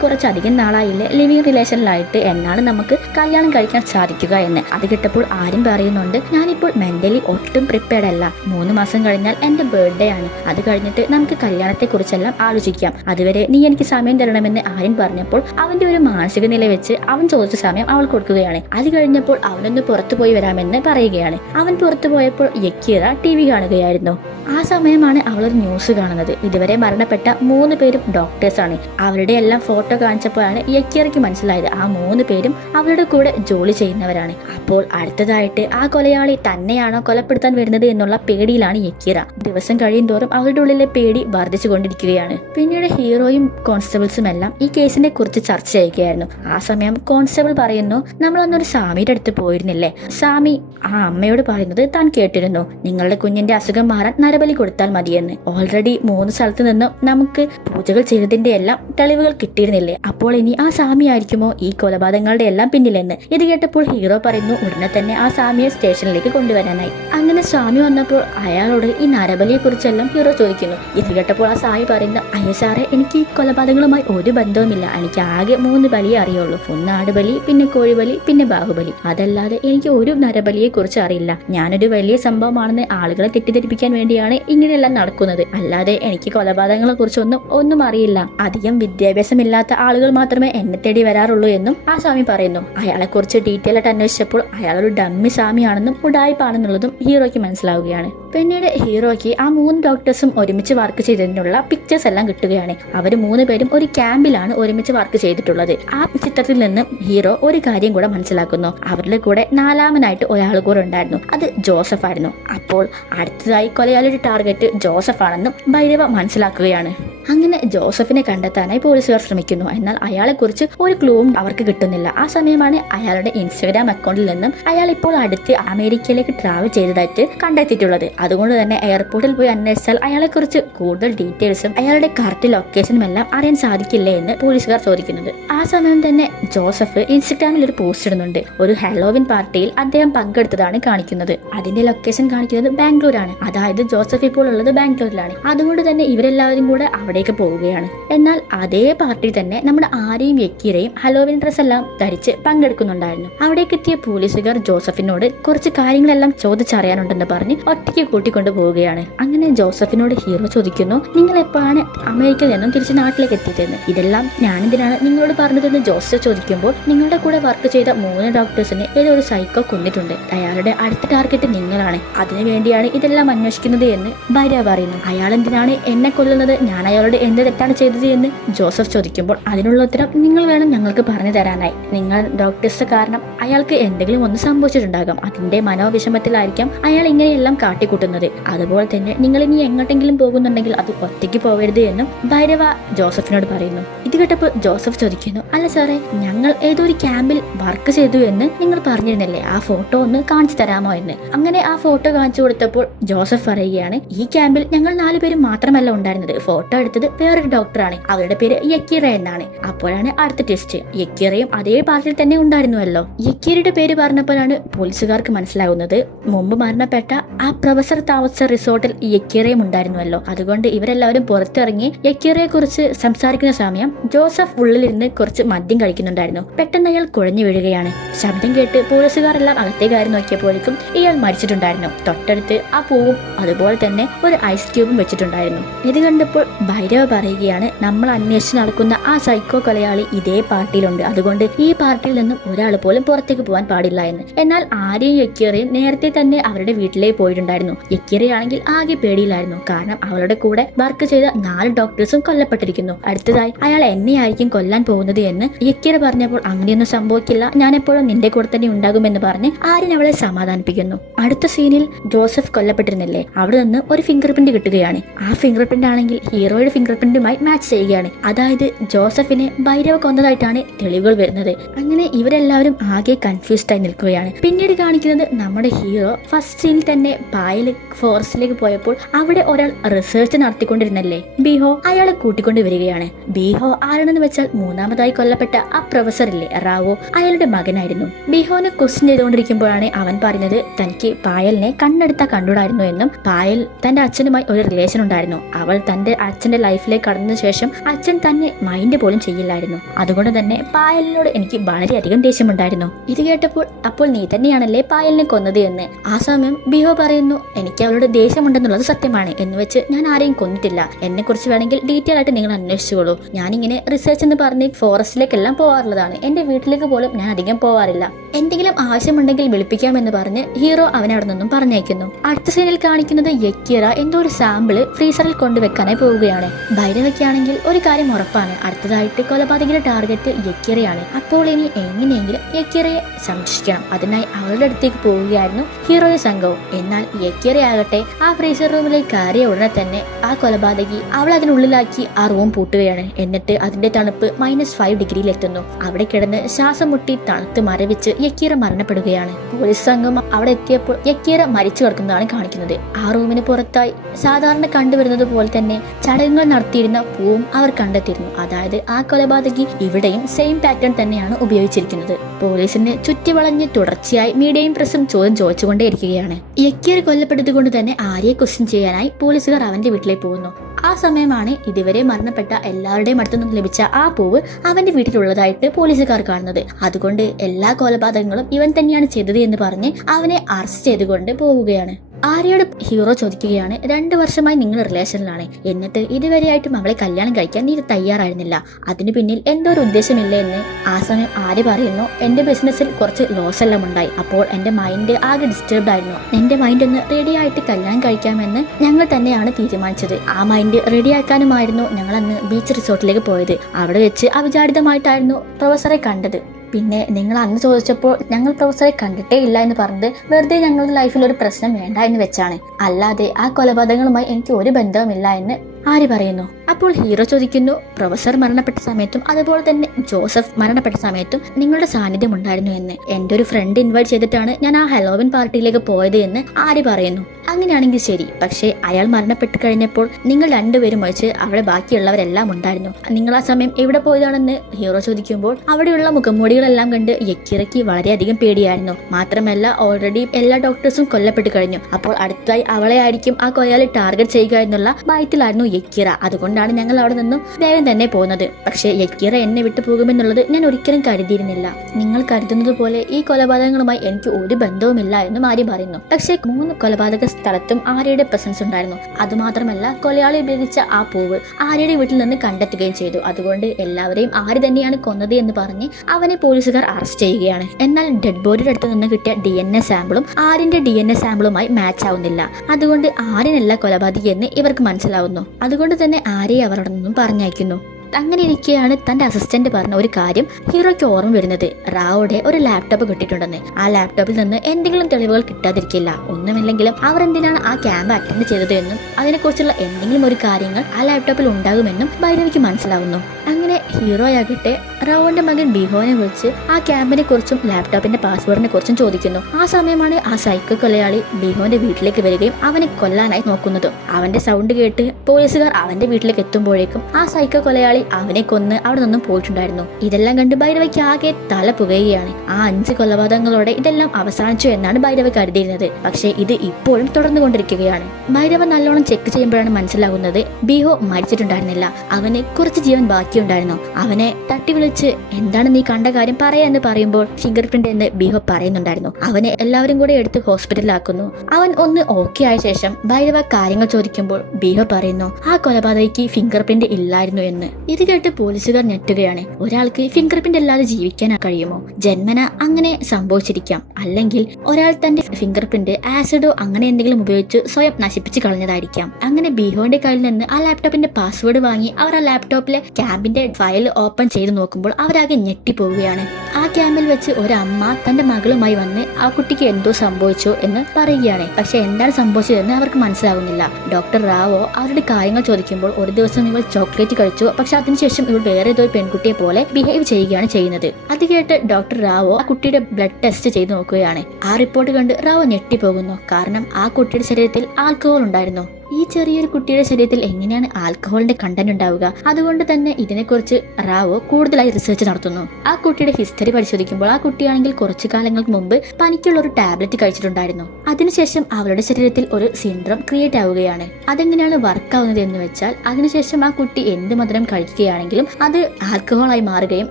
കുറച്ചധികം നാളായില്ലേ ലിവിംഗ് റിലേഷനിലായിട്ട്, എന്നാണ് നമുക്ക് കല്യാണം കഴിക്കാൻ സാധിക്കുക എന്ന്. അത് കേട്ടപ്പോൾ ആര്യം പറയുന്നുണ്ട് ഞാനിപ്പോൾ മെന്റലി ഒട്ടും പ്രിപ്പയർഡ് അല്ല. 3 മാസം കഴിഞ്ഞാൽ എന്റെ ബർത്ത്ഡേ ആണ്. അത് കഴിഞ്ഞിട്ട് നമുക്ക് കല്യാണത്തെ കുറിച്ചെല്ലാം ആലോചിക്കാം. അതുവരെ നീ എനിക്ക് സമയം തരണമെന്ന് ആര്യം പറഞ്ഞപ്പോൾ അവന്റെ ഒരു മാനസിക നില വെച്ച് അവൻ ചോദിച്ച സമയം അവൾ കൊടുക്കുകയാണ്. അത് കഴിഞ്ഞപ്പോൾ അവനൊന്ന് പുറത്തു പോയി വരാമെന്ന് പറയുകയാണ്. അവൻ പുറത്തു പോയപ്പോൾ യക്കിറ TV കാണുകയായിരുന്നു. ആ സമയമാണ് അവളൊരു ന്യൂസ് കാണുന്നത്. ഇതുവരെ മരണപ്പെട്ട 3 പേരും ഡോക്ടേഴ്സാണ്. അവരുടെ എല്ലാം ഫോട്ടോ കാണിച്ചപ്പോഴാണ് യക്കിറയ്ക്ക് മനസ്സിലായത് ആ 3 പേരും അവരുടെ കൂടെ ജോലി ചെയ്യുന്നവരാണ്. അപ്പോൾ അടുത്തതായിട്ട് ആ കൊലയാളി തന്നെയാണോ കൊലപ്പെടുത്താൻ വരുന്നത് എന്നുള്ള പേടിയിലാണ് യക്കിറ. ദിവസം കഴിയും തോറും അവരുടെ ഉള്ളിലെ പേടി വർദ്ധിച്ചു കൊണ്ടിരിക്കുകയാണ്. പിന്നീട് ഹീറോയും കോൺസ്റ്റബിൾസും എല്ലാം ഈ കേസിനെ കുറിച്ച് ചർച്ച ചെയ്യുകയായിരുന്നു. ആ സമയം കോൺസ്റ്റബിൾ പറയുന്നു നമ്മളൊന്നൊരു സ്വാമിയുടെ അടുത്ത് പോയിരുന്നില്ലേ, സ്വാമി ആ അമ്മയോട് പറയുന്നത് താൻ കേട്ടിരുന്നു നിങ്ങളുടെ കുഞ്ഞിന്റെ അസുഖം മാറാൻ നരബലി കൊടുത്താൽ മതിയെന്ന്. ഓൾറെഡി 3 സ്ഥലത്ത് നിന്നും നമുക്ക് പൂജകൾ ചെയ്തതിന്റെ എല്ലാം തെളിവുകൾ കിട്ടിയിരുന്നില്ലേ, അപ്പോൾ ഇനി ആ സ്വാമി ആയിരിക്കുമോ ഈ കൊലപാതകങ്ങളുടെ എല്ലാം പിന്നിലെന്ന്. ഇത് കേട്ടപ്പോൾ ഹീറോ പറയുന്നു ഉടനെ തന്നെ ആ സ്വാമിയെ സ്റ്റേഷനിലേക്ക് കൊണ്ടുവരാനായി. അങ്ങനെ സ്വാമി വന്നപ്പോൾ അയാളോട് ഈ നരബലിയെ കുറിച്ചെല്ലാം ഹീറോ ചോദിക്കുന്നു. ഇത് കേട്ടപ്പോൾ ആ സ്വാമി പറയുന്നു അയ്യോ സാറേ എനിക്ക് ഈ കൊലപാതകങ്ങളുമായി ഒരു ബന്ധവുമില്ല, എനിക്ക് ആകെ 3 ബലിയെ അറിയുള്ളൂ. ഒന്ന് ആടുബലി, പിന്നെ കോഴിബലി, പിന്നെ ബാഹുബലി. അതല്ലാതെ എനിക്ക് ഒരു നരബലിയെ കുറിച്ച് അറിയില്ല. ഞാനൊരു വലിയ സംഭവമാണെന്ന് ആളുകളെ തെറ്റിദ്ധരിപ്പിക്കാൻ വേണ്ടിയാണ് ഇങ്ങനെയെല്ലാം നടക്കുന്നത്. അല്ലാതെ എനിക്ക് കൊലപാതകങ്ങളെ കുറിച്ചൊന്നും അറിയില്ല. അധികം വിദ്യാഭ്യാസമില്ലാത്ത ആളുകൾ മാത്രമേ എന്നെ തേടി വരാറുള്ളൂ എന്നും ആ സ്വാമി പറയുന്നു. അയാളെ കുറിച്ച് ഡീറ്റെയിൽ ആയിട്ട് അന്വേഷിച്ചപ്പോൾ അയാളൊരു ഡമ്മി സ്വാമിയാണെന്നും ഉഡായിപ്പാണെന്നുള്ളതും ഹീറോയ്ക്ക് മനസ്സിലാവുകയാണ്. പിന്നീട് ഹീറോയ്ക്ക് ആ 3 ഡോക്ടേഴ്സും ഒരുമിച്ച് വർക്ക് ചെയ്തതിനുള്ള പിക്ചേഴ്സ് എല്ലാം കിട്ടുകയാണ്. അവർ 3 പേരും ഒരു ക്യാമ്പിലാണ് ഒരുമിച്ച് വർക്ക് ചെയ്തിട്ടുള്ളത്. ആ ചിത്രത്തിൽ നിന്നും ഹീറോ ഒരു കാര്യം കൂടെ മനസ്സിലാക്കുന്നു. അവരുടെ കൂടെ 4ാമനായിട്ട് ഒരാൾ കൂടെ ഉണ്ടായിരുന്നു. അത് ജോസഫ് ആയിരുന്നു. അപ്പോൾ അടുത്തതായി കൊലയാളിയുടെ ടാർഗറ്റ് ജോസഫ് ആണെന്നും ഭൈരവ മനസ്സിലാക്കുകയാണ്. അങ്ങനെ ജോസഫിനെ കണ്ടെത്താനായി പോലീസുകാർ ശ്രമിക്കുന്നു. എന്നാൽ അയാളെക്കുറിച്ച് ഒരു ക്ലൂവും അവർക്ക് കിട്ടുന്നില്ല. ആ സമയമാണ് അയാളുടെ ഇൻസ്റ്റഗ്രാം അക്കൗണ്ടിൽ നിന്നും അയാൾ ഇപ്പോൾ അടുത്ത് അമേരിക്കയിലേക്ക് ട്രാവൽ ചെയ്തതായിട്ട് കണ്ടെത്തിയിട്ടുള്ളത്. അതുകൊണ്ട് തന്നെ എയർപോർട്ടിൽ പോയി അന്വേഷിച്ചാൽ അയാളെക്കുറിച്ച് കൂടുതൽ ഡീറ്റെയിൽസും അയാളുടെ കറക്റ്റ് ലൊക്കേഷനും എല്ലാം അറിയാൻ സാധിക്കില്ലേ എന്ന് പോലീസുകാർ ചോദിക്കുന്നത്. ആ സമയം തന്നെ ജോസഫ് ഇൻസ്റ്റഗ്രാമിൽ ഒരു പോസ്റ്റ് ഇടുന്നുണ്ട്. ഒരു ഹാലോവിൻ പാർട്ടിയിൽ അദ്ദേഹം പങ്കെടുത്തതാണ് കാണിക്കുന്നത്. അതിന്റെ ലൊക്കേഷൻ കാണിക്കുന്നത് ബാംഗ്ലൂരാണ്. അതായത് ജോസഫ് ഇപ്പോൾ ഉള്ളത് ബാംഗ്ലൂരിലാണ്. അതുകൊണ്ട് തന്നെ ഇവരെല്ലാവരും കൂടെ അവിടേക്ക് പോവുകയാണ്. എന്നാൽ അതേ പാർട്ടിയിൽ തന്നെ നമ്മുടെ ആര്യയും യക്കീരയും ഹലോവിൻ ഡ്രസ് എല്ലാം ധരിച്ച് പങ്കെടുക്കുന്നുണ്ടായിരുന്നു. അവിടേക്ക് എത്തിയ പോലീസുകാർ ജോസഫിനോട് കുറച്ച് കാര്യങ്ങളെല്ലാം ചോദിച്ചറിയാനുണ്ടെന്ന് പറഞ്ഞ് ഒറ്റയ്ക്ക് കൂട്ടിക്കൊണ്ടു പോവുകയാണ്. അങ്ങനെ ജോസഫിനോട് ഹീറോ ചോദിക്കുന്നു നിങ്ങൾ എപ്പോഴാണ് അമേരിക്കയിൽ നിന്നും തിരിച്ച് നാട്ടിലേക്ക് എത്തിയതെന്ന്. ഇതെല്ലാം ഞാനെന്തിനാണ് നിങ്ങളോട് പറഞ്ഞതെന്ന് ജോസഫ് ചോദിക്കുമ്പോൾ നിങ്ങളുടെ കൂടെ വർക്ക് ചെയ്ത 3 ഡോക്ടേഴ്സിനെ ഏതോ ഒരു സൈക്കോ കൊന്നിട്ടുണ്ട്. അയാളുടെ അടുത്ത ടാർഗറ്റ് നിങ്ങളാണ്. അതിനുവേണ്ടിയാണ് ഇതെല്ലാം അന്വേഷിക്കുന്നത് എന്ന് ഭാര്യ പറയുന്നു. അയാൾ എന്തിനാണ് എന്നെ കൊല്ലുന്നത്, ഞാൻ അയാളോട് എന്ത് തെറ്റാണ് ചെയ്തത് എന്ന് ജോസഫ് ചോദിക്കുമ്പോൾ അതിനുള്ള ഉത്തരം നിങ്ങൾ വേണം ഞങ്ങൾക്ക് പറഞ്ഞു തരാനായി. നിങ്ങൾ ഡോക്ടേഴ്സ് കാരണം അയാൾക്ക് എന്തെങ്കിലും ഒന്ന് സംഭവിച്ചിട്ടുണ്ടാകാം. അതിന്റെ മനോവിഷമത്തിലായിരിക്കാം അയാൾ ഇങ്ങനെയെല്ലാം കാട്ടിക്കൂട്ടുന്നത്. അതുപോലെ തന്നെ നിങ്ങൾ ഇനി എങ്ങോട്ടെങ്കിലും പോകുന്നുണ്ടെങ്കിൽ അത് ഒറ്റയ്ക്ക് പോകരുത് എന്നും ഭൈരവ ജോസഫിനോട് പറയുന്നു. ഇത് കേട്ടപ്പോൾ ജോസഫ് ചോദിക്കുന്നു അല്ല സാറേ ഞങ്ങൾ ഏതോ ഒരു ക്യാമ്പിൽ വർക്ക് ചെയ്തു എന്ന് നിങ്ങൾ പറഞ്ഞിരുന്നില്ലേ, ആ ഫോട്ടോ ഒന്ന് കാണിച്ചു തരാമോ എന്ന്. അങ്ങനെ ആ ഫോട്ടോ കാണിച്ചു കൊടുത്തപ്പോൾ ജോസഫ് പറയുകയാണ് ഈ ക്യാമ്പിൽ ഞങ്ങൾ 4 പേരും മാത്രമല്ല ഉണ്ടായിരുന്നത്. ഫോട്ടോ എടുത്തത് വേറൊരു ഡോക്ടറാണ്. അവരുടെ പേര് യക്കീറ എന്നാണ്. അപ്പോഴാണ് അടുത്ത ടെസ്റ്റ്. യക്കീറയും അതേ പാർട്ടിയിൽ തന്നെ ഉണ്ടായിരുന്നുവല്ലോ. യക്കീറയുടെ പേര് പറഞ്ഞപ്പോഴാണ് പോലീസുകാർക്ക് മനസ്സിലാകുന്നത് മുമ്പ് മരണപ്പെട്ട ആ പ്രൊഫസർ താമസിച്ച റിസോർട്ടിൽ യക്കീറയും ഉണ്ടായിരുന്നുവല്ലോ. അതുകൊണ്ട് ഇവരെല്ലാവരും പുറത്തിറങ്ങി യക്കീറയെ കുറിച്ച് സംസാരിക്കുന്ന സമയം ജോസഫ് ഉള്ളിലിരുന്ന് കുറച്ച് മദ്യം കഴിക്കുന്നുണ്ടായിരുന്നു. പെട്ടെന്ന് അയാൾ കുഴഞ്ഞു വീഴുകയാണ്. ശബ്ദം കേട്ട് പോലീസുകാരെല്ലാം അകത്തെ കാര്യം നോക്കിയപ്പോഴേക്കും ഇയാൾ മരിച്ചിട്ടുണ്ടായിരുന്നു. തൊട്ടടുത്ത് ആ പൂവും അതുപോലെ തന്നെ ഒരു ഐസ് ക്യൂബും വെച്ചിട്ടുണ്ടായിരുന്നു. ഇത് കണ്ടപ്പോൾ ഭൈരവ പറയുകയാണ് നമ്മൾ അന്വേഷിച്ച് നടക്കുന്ന ആ സൈക്കോ കൊലയാളി ഇതേ പാർട്ടിയിലുണ്ട്. അതുകൊണ്ട് ഈ പാർട്ടിയിൽ നിന്നും ഒരാൾ പോലും പുറത്തേക്ക് പോകാൻ പാടില്ല എന്ന്. എന്നാൽ ആര്യയും യക്കീറയും നേരത്തെ തന്നെ അവരുടെ വീട്ടിലേക്ക് പോയിട്ടുണ്ടായിരുന്നു. യക്കീറയാണെങ്കിൽ ആകെ പേടിയിലായിരുന്നു. കാരണം അവളുടെ കൂടെ വർക്ക് ചെയ്ത 4 ഡോക്ടേഴ്സും കൊല്ലപ്പെട്ടിരിക്കുന്നു. അടുത്തതായി അയാൾ എന്നെയായിരിക്കും കൊല്ലാൻ പോകുന്നത് എന്ന് യക്കീറ പറഞ്ഞപ്പോൾ അങ്ങനെയൊന്നും സംഭവിക്കില്ല, ഞാൻ എപ്പോഴും നിന്റെ കൂടെ തന്നെ ഉണ്ടാകുമെന്ന് പറഞ്ഞ് ആര്യൻ അവളെ സമാധാനിപ്പിക്കുന്നു. അടുത്ത സീനിൽ ജോസഫ് കൊല്ലപ്പെട്ടിരുന്നില്ലേ, അവിടെ നിന്ന് ഒരു ഫിംഗർ പ്രിന്റ് കിട്ടുകയാണ്. ആ ഫിംഗർ പ്രിന്റ് ആണെങ്കിൽ ഹീറോയുടെ ഫിംഗർ പ്രിന്റുമായി മാച്ച് ചെയ്യുകയാണ്. അതായത് ജോസഫിനെ ഭൈരവ കൊന്നതായിട്ടാണ് തെളിവുകൾ വരുന്നത്. അങ്ങനെ ഇവരെല്ലാവരും ആകെ കൺഫ്യൂസ്ഡ് ആയി നിൽക്കുകയാണ്. പിന്നീട് കാണിക്കുന്നത് നമ്മുടെ ഹീറോ ഫസ്റ്റ് സീനിൽ തന്നെ പായൽ ഫോറസ്റ്റിലേക്ക് പോയപ്പോൾ അവിടെ ഒരാൾ റിസർച്ച് നടത്തിക്കൊണ്ടിരുന്നല്ലേ ബീഹോ, അയാളെ കൂട്ടിക്കൊണ്ട് വരികയാണ്. ബീഹോ ആരാണെന്ന് വെച്ചാൽ മൂന്നാമതായി കൊല്ലപ്പെട്ട ആ പ്രൊഫസർ ഇല്ലേ റാവോ, അയാളുടെ മകനായിരുന്നു. ബീഹോനെ ക്വസ്റ്റ്യൻ ചെയ്തുകൊണ്ടിരിക്കുമ്പോഴാണ് അവൻ പറയുന്നത് തനിക്ക് പായലിനെ കണ്ണെടുത്താ കണ്ടുകൂടായിരുന്നു എന്നും പായൽ തന്റെ അച്ഛനുമായി ഒരു റിലേഷൻ ഉണ്ടായിരുന്നു. അവൾ തന്റെ അച്ഛന്റെ ലൈഫിലേക്ക് കടന്ന ശേഷം അച്ഛൻ തന്നെ മൈൻഡ് പോലും ചെയ്യില്ലായിരുന്നു. അതുകൊണ്ട് തന്നെ പായലിനോട് എനിക്ക് വളരെയധികം ദേഷ്യമുണ്ടായിരുന്നു. ഇത് കേട്ടപ്പോൾ അപ്പോൾ നീ തന്നെയാണല്ലേ പായലിനെ കൊന്നത് എന്ന് ആ സമയം ബീഹോ പറയുന്നു, എനിക്ക് അവളുടെ ദേഷ്യമുണ്ടെന്നുള്ളത് സത്യമാണ് എന്ന് വെച്ച് ഞാൻ ആരെയും കൊന്നിട്ടില്ല. എന്നെ കുറിച്ച് വേണമെങ്കിൽ ഡീറ്റെയിൽ ആയിട്ട് നിങ്ങൾ അന്വേഷിച്ചോളൂ. ഞാനിങ്ങനെ റിസർച്ച് എന്ന് പറഞ്ഞ് ഫോറസ്റ്റിലേക്കെല്ലാം പോകാറുള്ളതാണ്. എന്റെ വീട്ടിലേക്ക് പോലും ഞാൻ അധികം പോവാറില്ല. എന്തെങ്കിലും ആവശ്യമുണ്ടെങ്കിൽ വിളിപ്പിക്കാമെന്ന് പറഞ്ഞ് ഹീറോ അവനെ അവിടെ നിന്നും പറഞ്ഞയക്കുന്നു. അടുത്ത സീനിൽ കാണിക്കുന്നത് യക്കീറ എന്തോ ഒരു സാമ്പിള് ഫ്രീസറിൽ കൊണ്ടുവെക്കാനായി പോവുകയാണ്. ഭൈരവയ്ക്കാണെങ്കിൽ ഒരു കാര്യം ഉറപ്പാണ്, അടുത്തതായിട്ട് കൊലപാതകയുടെ ടാർഗറ്റ് യക്കീറയാണ്. അപ്പോൾ ഇനി എങ്ങനെയെങ്കിലും യക്കീറയെ സംരക്ഷിക്കണം. അതിനായി അവളുടെ അടുത്തേക്ക് പോവുകയായിരുന്നു ഹീറോയും സംഘവും. എന്നാൽ യക്കീറയാകട്ടെ ആ ഫ്രീസർ റൂമിലേക്ക് കയറിയ ഉടനെ തന്നെ ആ കൊലപാതകി അവൾ അതിനുള്ളിലാക്കി ആ റൂം പൂട്ടുകയാണ്. എന്നിട്ട് അതിന്റെ തണുപ്പ് -5 ഡിഗ്രിയിൽ എത്തുന്നു. അവിടെ കിടന്ന് ശ്വാസം മുട്ടി തണുത്ത് മരവിച്ച് യക്കീറ മരണപ്പെടുകയാണ്. പോലീസ് സംഘം അവിടെ എത്തിയപ്പോൾ യക്കീറ മരിച്ചു കിടക്കുന്നതാണ് കാണിക്കുന്നത്. ആ റൂമിന് പുറത്തായി സാധാരണ കണ്ടുവരുന്നത് പോലെ തന്നെ ചടങ്ങുകൾ നടത്തിയിരുന്ന പൂവും അവർ കണ്ടെത്തിയിരുന്നു. അതായത് ആ കൊലപാതകി ഇവിടെയും സെയിം പാറ്റേൺ തന്നെയാണ് ഉപയോഗിച്ചിരിക്കുന്നത്. പോലീസിനെ ചുറ്റിവളഞ്ഞ് തുടർച്ചയായി മീഡിയയും പ്രസും ചോദ്യം ചോദിച്ചുകൊണ്ടേയിരിക്കുകയാണ്. യക്കീറ കൊല്ലപ്പെട്ടത് കൊണ്ട് തന്നെ ആര്യയെ ക്വസ്റ്റ്യൻ ചെയ്യാനായി പോലീസുകാർ അവന്റെ വീട്ടിലേക്ക് പോകുന്നു. ആ സമയമാണ് ഇതുവരെ മരണപ്പെട്ട എല്ലാവരുടെയും അടുത്തു നിന്നും ലഭിച്ച ആ പൂവ് അവന്റെ വീട്ടിലുള്ളതായിട്ട് പോലീസുകാർ കാണുന്നത്. അതുകൊണ്ട് എല്ലാ കൊലപാതകങ്ങളും ഇവൻ തന്നെയാണ് ചെയ്തത് എന്ന് പറഞ്ഞ് അവനെ അറസ്റ്റ് ചെയ്തുകൊണ്ട് പോവുകയാണ്. ആര്യയോട് ഹീറോ ചോദിക്കുകയാണ്, 2 വർഷമായി നിങ്ങൾ റിലേഷനിലാണ്, എന്നിട്ട് ഇതുവരെയായിട്ടും അവളെ കല്യാണം കഴിക്കാൻ നീ തയ്യാറായിരുന്നില്ല. അതിനു പിന്നിൽ എന്തോ ഒരു ഉദ്ദേശമില്ല എന്ന്. ആ സമയം ആര്യ പറയുന്നു, എന്റെ ബിസിനസ്സിൽ കുറച്ച് ലോസ് എല്ലാം ഉണ്ടായി. അപ്പോൾ എന്റെ മൈൻഡ് ആകെ ഡിസ്റ്റർബ്ഡ് ആയിരുന്നു. എന്റെ മൈൻഡ് ഒന്ന് റെഡി ആയിട്ട് കല്യാണം കഴിക്കാമെന്ന് ഞങ്ങൾ തന്നെയാണ് തീരുമാനിച്ചത്. ആ മൈൻഡ് റെഡിയാക്കാനുമായിരുന്നു ഞങ്ങൾ അന്ന് ബീച്ച് റിസോർട്ടിലേക്ക് പോയത്. അവിടെ വെച്ച് അവിചാരിതമായിട്ടായിരുന്നു പ്രൊഫസറെ കണ്ടത്. പിന്നെ നിങ്ങൾ അന്ന് ചോദിച്ചപ്പോൾ ഞങ്ങൾ പ്രൊഫസറെ കണ്ടിട്ടേ ഇല്ല എന്ന് പറഞ്ഞത് വെറുതെ ഞങ്ങളുടെ ലൈഫിൽ ഒരു പ്രശ്നം വേണ്ട എന്ന് വെച്ചാണ്. അല്ലാതെ ആ കൊലപാതകങ്ങളുമായി എനിക്ക് ഒരു ബന്ധവുമില്ല എന്ന് ആര്യ പറയുന്നു. അപ്പോൾ ഹീറോ ചോദിക്കുന്നു, പ്രൊഫസർ മരണപ്പെട്ട സമയത്തും അതുപോലെ തന്നെ ജോസഫ് മരണപ്പെട്ട സമയത്തും നിങ്ങളുടെ സാന്നിധ്യം ഉണ്ടായിരുന്നു എന്ന്. എന്റെ ഒരു ഫ്രണ്ട് ഇൻവൈറ്റ് ചെയ്തിട്ടാണ് ഞാൻ ആ ഹലോവിൻ പാർട്ടിയിലേക്ക് പോയത് എന്ന് ആര്യ പറയുന്നു. അങ്ങനെയാണെങ്കിൽ ശരി, പക്ഷേ അയാൾ മരണപ്പെട്ട് കഴിഞ്ഞപ്പോൾ നിങ്ങൾ രണ്ടുപേരും ഒഴിച്ച് അവിടെ ബാക്കിയുള്ളവരെല്ലാം ഉണ്ടായിരുന്നു. നിങ്ങൾ ആ സമയം എവിടെ പോയതാണെന്ന് ഹീറോ ചോദിക്കുമ്പോൾ അവിടെയുള്ള മുഖംമൂടികളെല്ലാം കണ്ട് യക്കീറയ്ക്ക് വളരെയധികം പേടിയായിരുന്നു. മാത്രമല്ല ഓൾറെഡി എല്ലാ ഡോക്ടേഴ്സും കൊല്ലപ്പെട്ട് കഴിഞ്ഞു. അപ്പോൾ അടുത്തായി അവളെ ആയിരിക്കും ആ കൊലയാളി ടാർഗറ്റ് ചെയ്യുക എന്നുള്ള ഭയത്തിലായിരുന്നു യക്കീറ. അതുകൊണ്ടാണ് ഞങ്ങൾ അവിടെ നിന്നും വേഗം തന്നെ പോകുന്നത്. പക്ഷേ യക്കീറ എന്നെ വിട്ടു പോകുമെന്നുള്ളത് ഞാൻ ഒരിക്കലും കരുതിയിരുന്നില്ല. നിങ്ങൾ കരുതുന്നത് പോലെ ഈ കൊലപാതകങ്ങളുമായി എനിക്ക് ഒരു ബന്ധവുമില്ല എന്നും ആര്യ പറയുന്നു. പക്ഷേ 3 കൊലപാതക സ്ഥലത്തും ആര്യയുടെ പ്രസൻസ് ഉണ്ടായിരുന്നു. അതുമാത്രമല്ല കൊലയാളി ഉപയോഗിച്ച ആ പൂവ് ആര്യയുടെ വീട്ടിൽ നിന്ന് കണ്ടെത്തുകയും ചെയ്തു. അതുകൊണ്ട് എല്ലാവരെയും ആര്യ തന്നെയാണ് കൊന്നത് എന്ന് പറഞ്ഞ് അവനെ പോലീസുകാർ അറസ്റ്റ് ചെയ്യുകയാണ്. എന്നാൽ ഡെഡ് ബോഡിയുടെ അടുത്ത് നിന്ന് കിട്ടിയ DNA സാമ്പിളും ആര്യന്റെ DNA സാമ്പിളുമായി മാച്ച് ആവുന്നില്ല. അതുകൊണ്ട് ആര്യനല്ല കൊലപാതകി എന്ന് ഇവർക്ക് മനസ്സിലാവുന്നു. അതുകൊണ്ട് തന്നെ ആര്യയെ അവരുടെ നിന്നും പറഞ്ഞയക്കുന്നു. അങ്ങനെ ഇരിക്കെയാണ് തന്റെ അസിസ്റ്റന്റ് പറഞ്ഞ ഒരു കാര്യം ഹീറോയ്ക്ക് ഓർമ്മ വരുന്നത്. റാവോയുടെ ഒരു ലാപ്ടോപ്പ് കിട്ടിയിട്ടുണ്ടെന്ന്. ആ ലാപ്ടോപ്പിൽ നിന്ന് എന്തെങ്കിലും തെളിവുകൾ കിട്ടാതിരിക്കില്ല. ഒന്നുമില്ലെങ്കിലും അവർ എന്തിനാണ് ആ ക്യാമ്പ് അറ്റൻഡ് ചെയ്തത് എന്നും അതിനെക്കുറിച്ചുള്ള എന്തെങ്കിലും ഒരു കാര്യങ്ങൾ ആ ലാപ്ടോപ്പിൽ ഉണ്ടാകുമെന്നും ഭൈരവിക്ക് മനസ്സിലാവുന്നു. അങ്ങനെ ഹീറോയാകട്ടെ റാവോന്റെ മകൻ ബിഹോനെ വിളിച്ച് ആ ക്യാമ്പിനെ കുറിച്ചും ലാപ്ടോപ്പിന്റെ പാസ്വേഡിനെ കുറിച്ചും ചോദിക്കുന്നു. ആ സമയമാണ് ആ സൈക്കോ കൊലയാളി ബിഹോന്റെ വീട്ടിലേക്ക് വരികയും അവനെ കൊല്ലാനായി നോക്കുന്നതും. അവന്റെ സൗണ്ട് കേട്ട് പോലീസുകാർ അവന്റെ വീട്ടിലേക്ക് എത്തുമ്പോഴേക്കും ആ സൈക്കോ കൊലയാളി അവനെ കൊന്ന് അവിടെ നിന്നും പോയിട്ടുണ്ടായിരുന്നു. ഇതെല്ലാം കണ്ട് ഭൈരവയ്ക്ക് ആകെ തല പുകയുകയാണ്. ആ 5 കൊലപാതകങ്ങളോടെ ഇതെല്ലാം അവസാനിച്ചു എന്നാണ് ഭൈരവ കരുതിയിരുന്നത്. പക്ഷേ ഇത് ഇപ്പോഴും തുടർന്നുകൊണ്ടിരിക്കുകയാണ്. ഭൈരവ നല്ലോണം ചെക്ക് ചെയ്യുമ്പോഴാണ് മനസ്സിലാകുന്നത് ബിഹോ മരിച്ചിട്ടുണ്ടായിരുന്നില്ല. അവന് കുറച്ച് ജീവൻ ബാക്കിയുണ്ടായിരുന്നു. അവനെ തട്ടി വിളിച്ച് എന്താണ് നീ കണ്ട കാര്യം പറയാ എന്ന് പറയുമ്പോൾ ഫിംഗർ പ്രിന്റ് എന്ന് ബിഹോ പറയുന്നുണ്ടായിരുന്നു. അവനെ എല്ലാവരും കൂടെ എടുത്ത് ഹോസ്പിറ്റലിലാക്കുന്നു. അവൻ ഒന്ന് ഓക്കെ ആയ ശേഷം ഭൈരവ കാര്യങ്ങൾ ചോദിക്കുമ്പോൾ ബിഹോ പറയുന്നു ആ കൊലപാതകയ്ക്ക് ഫിംഗർ പ്രിന്റ് ഇല്ലായിരുന്നു എന്ന്. ഇത് കേട്ട് പോലീസുകാർ ഞെട്ടുകയാണ്. ഒരാൾക്ക് ഫിംഗർ പ്രിന്റ് അല്ലാതെ ജീവിക്കാൻ കഴിയുമോ? ജന്മന അങ്ങനെ സംഭവിച്ചിരിക്കാം, അല്ലെങ്കിൽ ഒരാൾ തന്റെ ഫിംഗർ പ്രിന്റ് ആസിഡോ അങ്ങനെ എന്തെങ്കിലും ഉപയോഗിച്ച് സ്വയം നശിപ്പിച്ച് കളഞ്ഞതായിരിക്കാം. അങ്ങനെ ബിഹോന്റെ കയ്യിൽ നിന്ന് ആ ലാപ്ടോപ്പിന്റെ പാസ്വേഡ് വാങ്ങി അവർ ആ ലാപ്ടോപ്പിലെ ക്യാമ്പിന്റെ ഫയൽ ഓപ്പൺ ചെയ്ത് നോക്കുമ്പോൾ അവരാകെ ഞെട്ടിപ്പോവുകയാണ്. ആ ക്യാമ്പിൽ വെച്ച് ഒരമ്മ തന്റെ മകളുമായി വന്ന് ആ കുട്ടിക്ക് എന്തോ സംഭവിച്ചോ എന്ന് പറയുകയാണ്. പക്ഷെ എന്താണ് സംഭവിച്ചതെന്ന് അവർക്ക് മനസ്സിലാകുന്നില്ല. ഡോക്ടർ റാവോ അവരുടെ കാര്യങ്ങൾ ചോദിക്കുമ്പോൾ ഒരു ദിവസം ഇവൾ ചോക്ലേറ്റ് കഴിച്ചു, പക്ഷെ അതിനുശേഷം ഇവൾ വേറെ ഏതോ പെൺകുട്ടിയെ പോലെ ബിഹേവ് ചെയ്യുകയാണ് ചെയ്യുന്നത്. അത് കേട്ട് ഡോക്ടർ റാവോ ആ കുട്ടിയുടെ ബ്ലഡ് ടെസ്റ്റ് ചെയ്ത് നോക്കുകയാണ്. ആ റിപ്പോർട്ട് കണ്ട് റാവോ ഞെട്ടിപ്പോകുന്നു. കാരണം ആ കുട്ടിയുടെ ശരീരത്തിൽ ആൽക്കഹോൾ ഉണ്ടായിരുന്നു. ഈ ചെറിയൊരു കുട്ടിയുടെ ശരീരത്തിൽ എങ്ങനെയാണ് ആൽക്കഹോളിന്റെ കണ്ടന്റ് ഉണ്ടാവുക? അതുകൊണ്ട് തന്നെ ഇതിനെക്കുറിച്ച് റാവോ കൂടുതലായി റിസർച്ച് നടത്തുന്നു. ആ കുട്ടിയുടെ ഹിസ്റ്ററി പരിശോധിക്കുമ്പോൾ ആ കുട്ടിയാണെങ്കിൽ കുറച്ചു കാലങ്ങൾക്ക് മുമ്പ് പനിക്കുള്ള ഒരു ടാബ്ലറ്റ് കഴിച്ചിട്ടുണ്ടായിരുന്നു. അതിനുശേഷം അവളുടെ ശരീരത്തിൽ ഒരു സിൻഡ്രോം ക്രിയേറ്റ് ആവുകയാണ്. അതെങ്ങനെയാണ് വർക്ക് ആവുന്നത് എന്ന് വെച്ചാൽ അതിനുശേഷം ആ കുട്ടി എന്ത് മധുരം കഴിക്കുകയാണെങ്കിലും അത് ആൽക്കഹോളായി മാറുകയും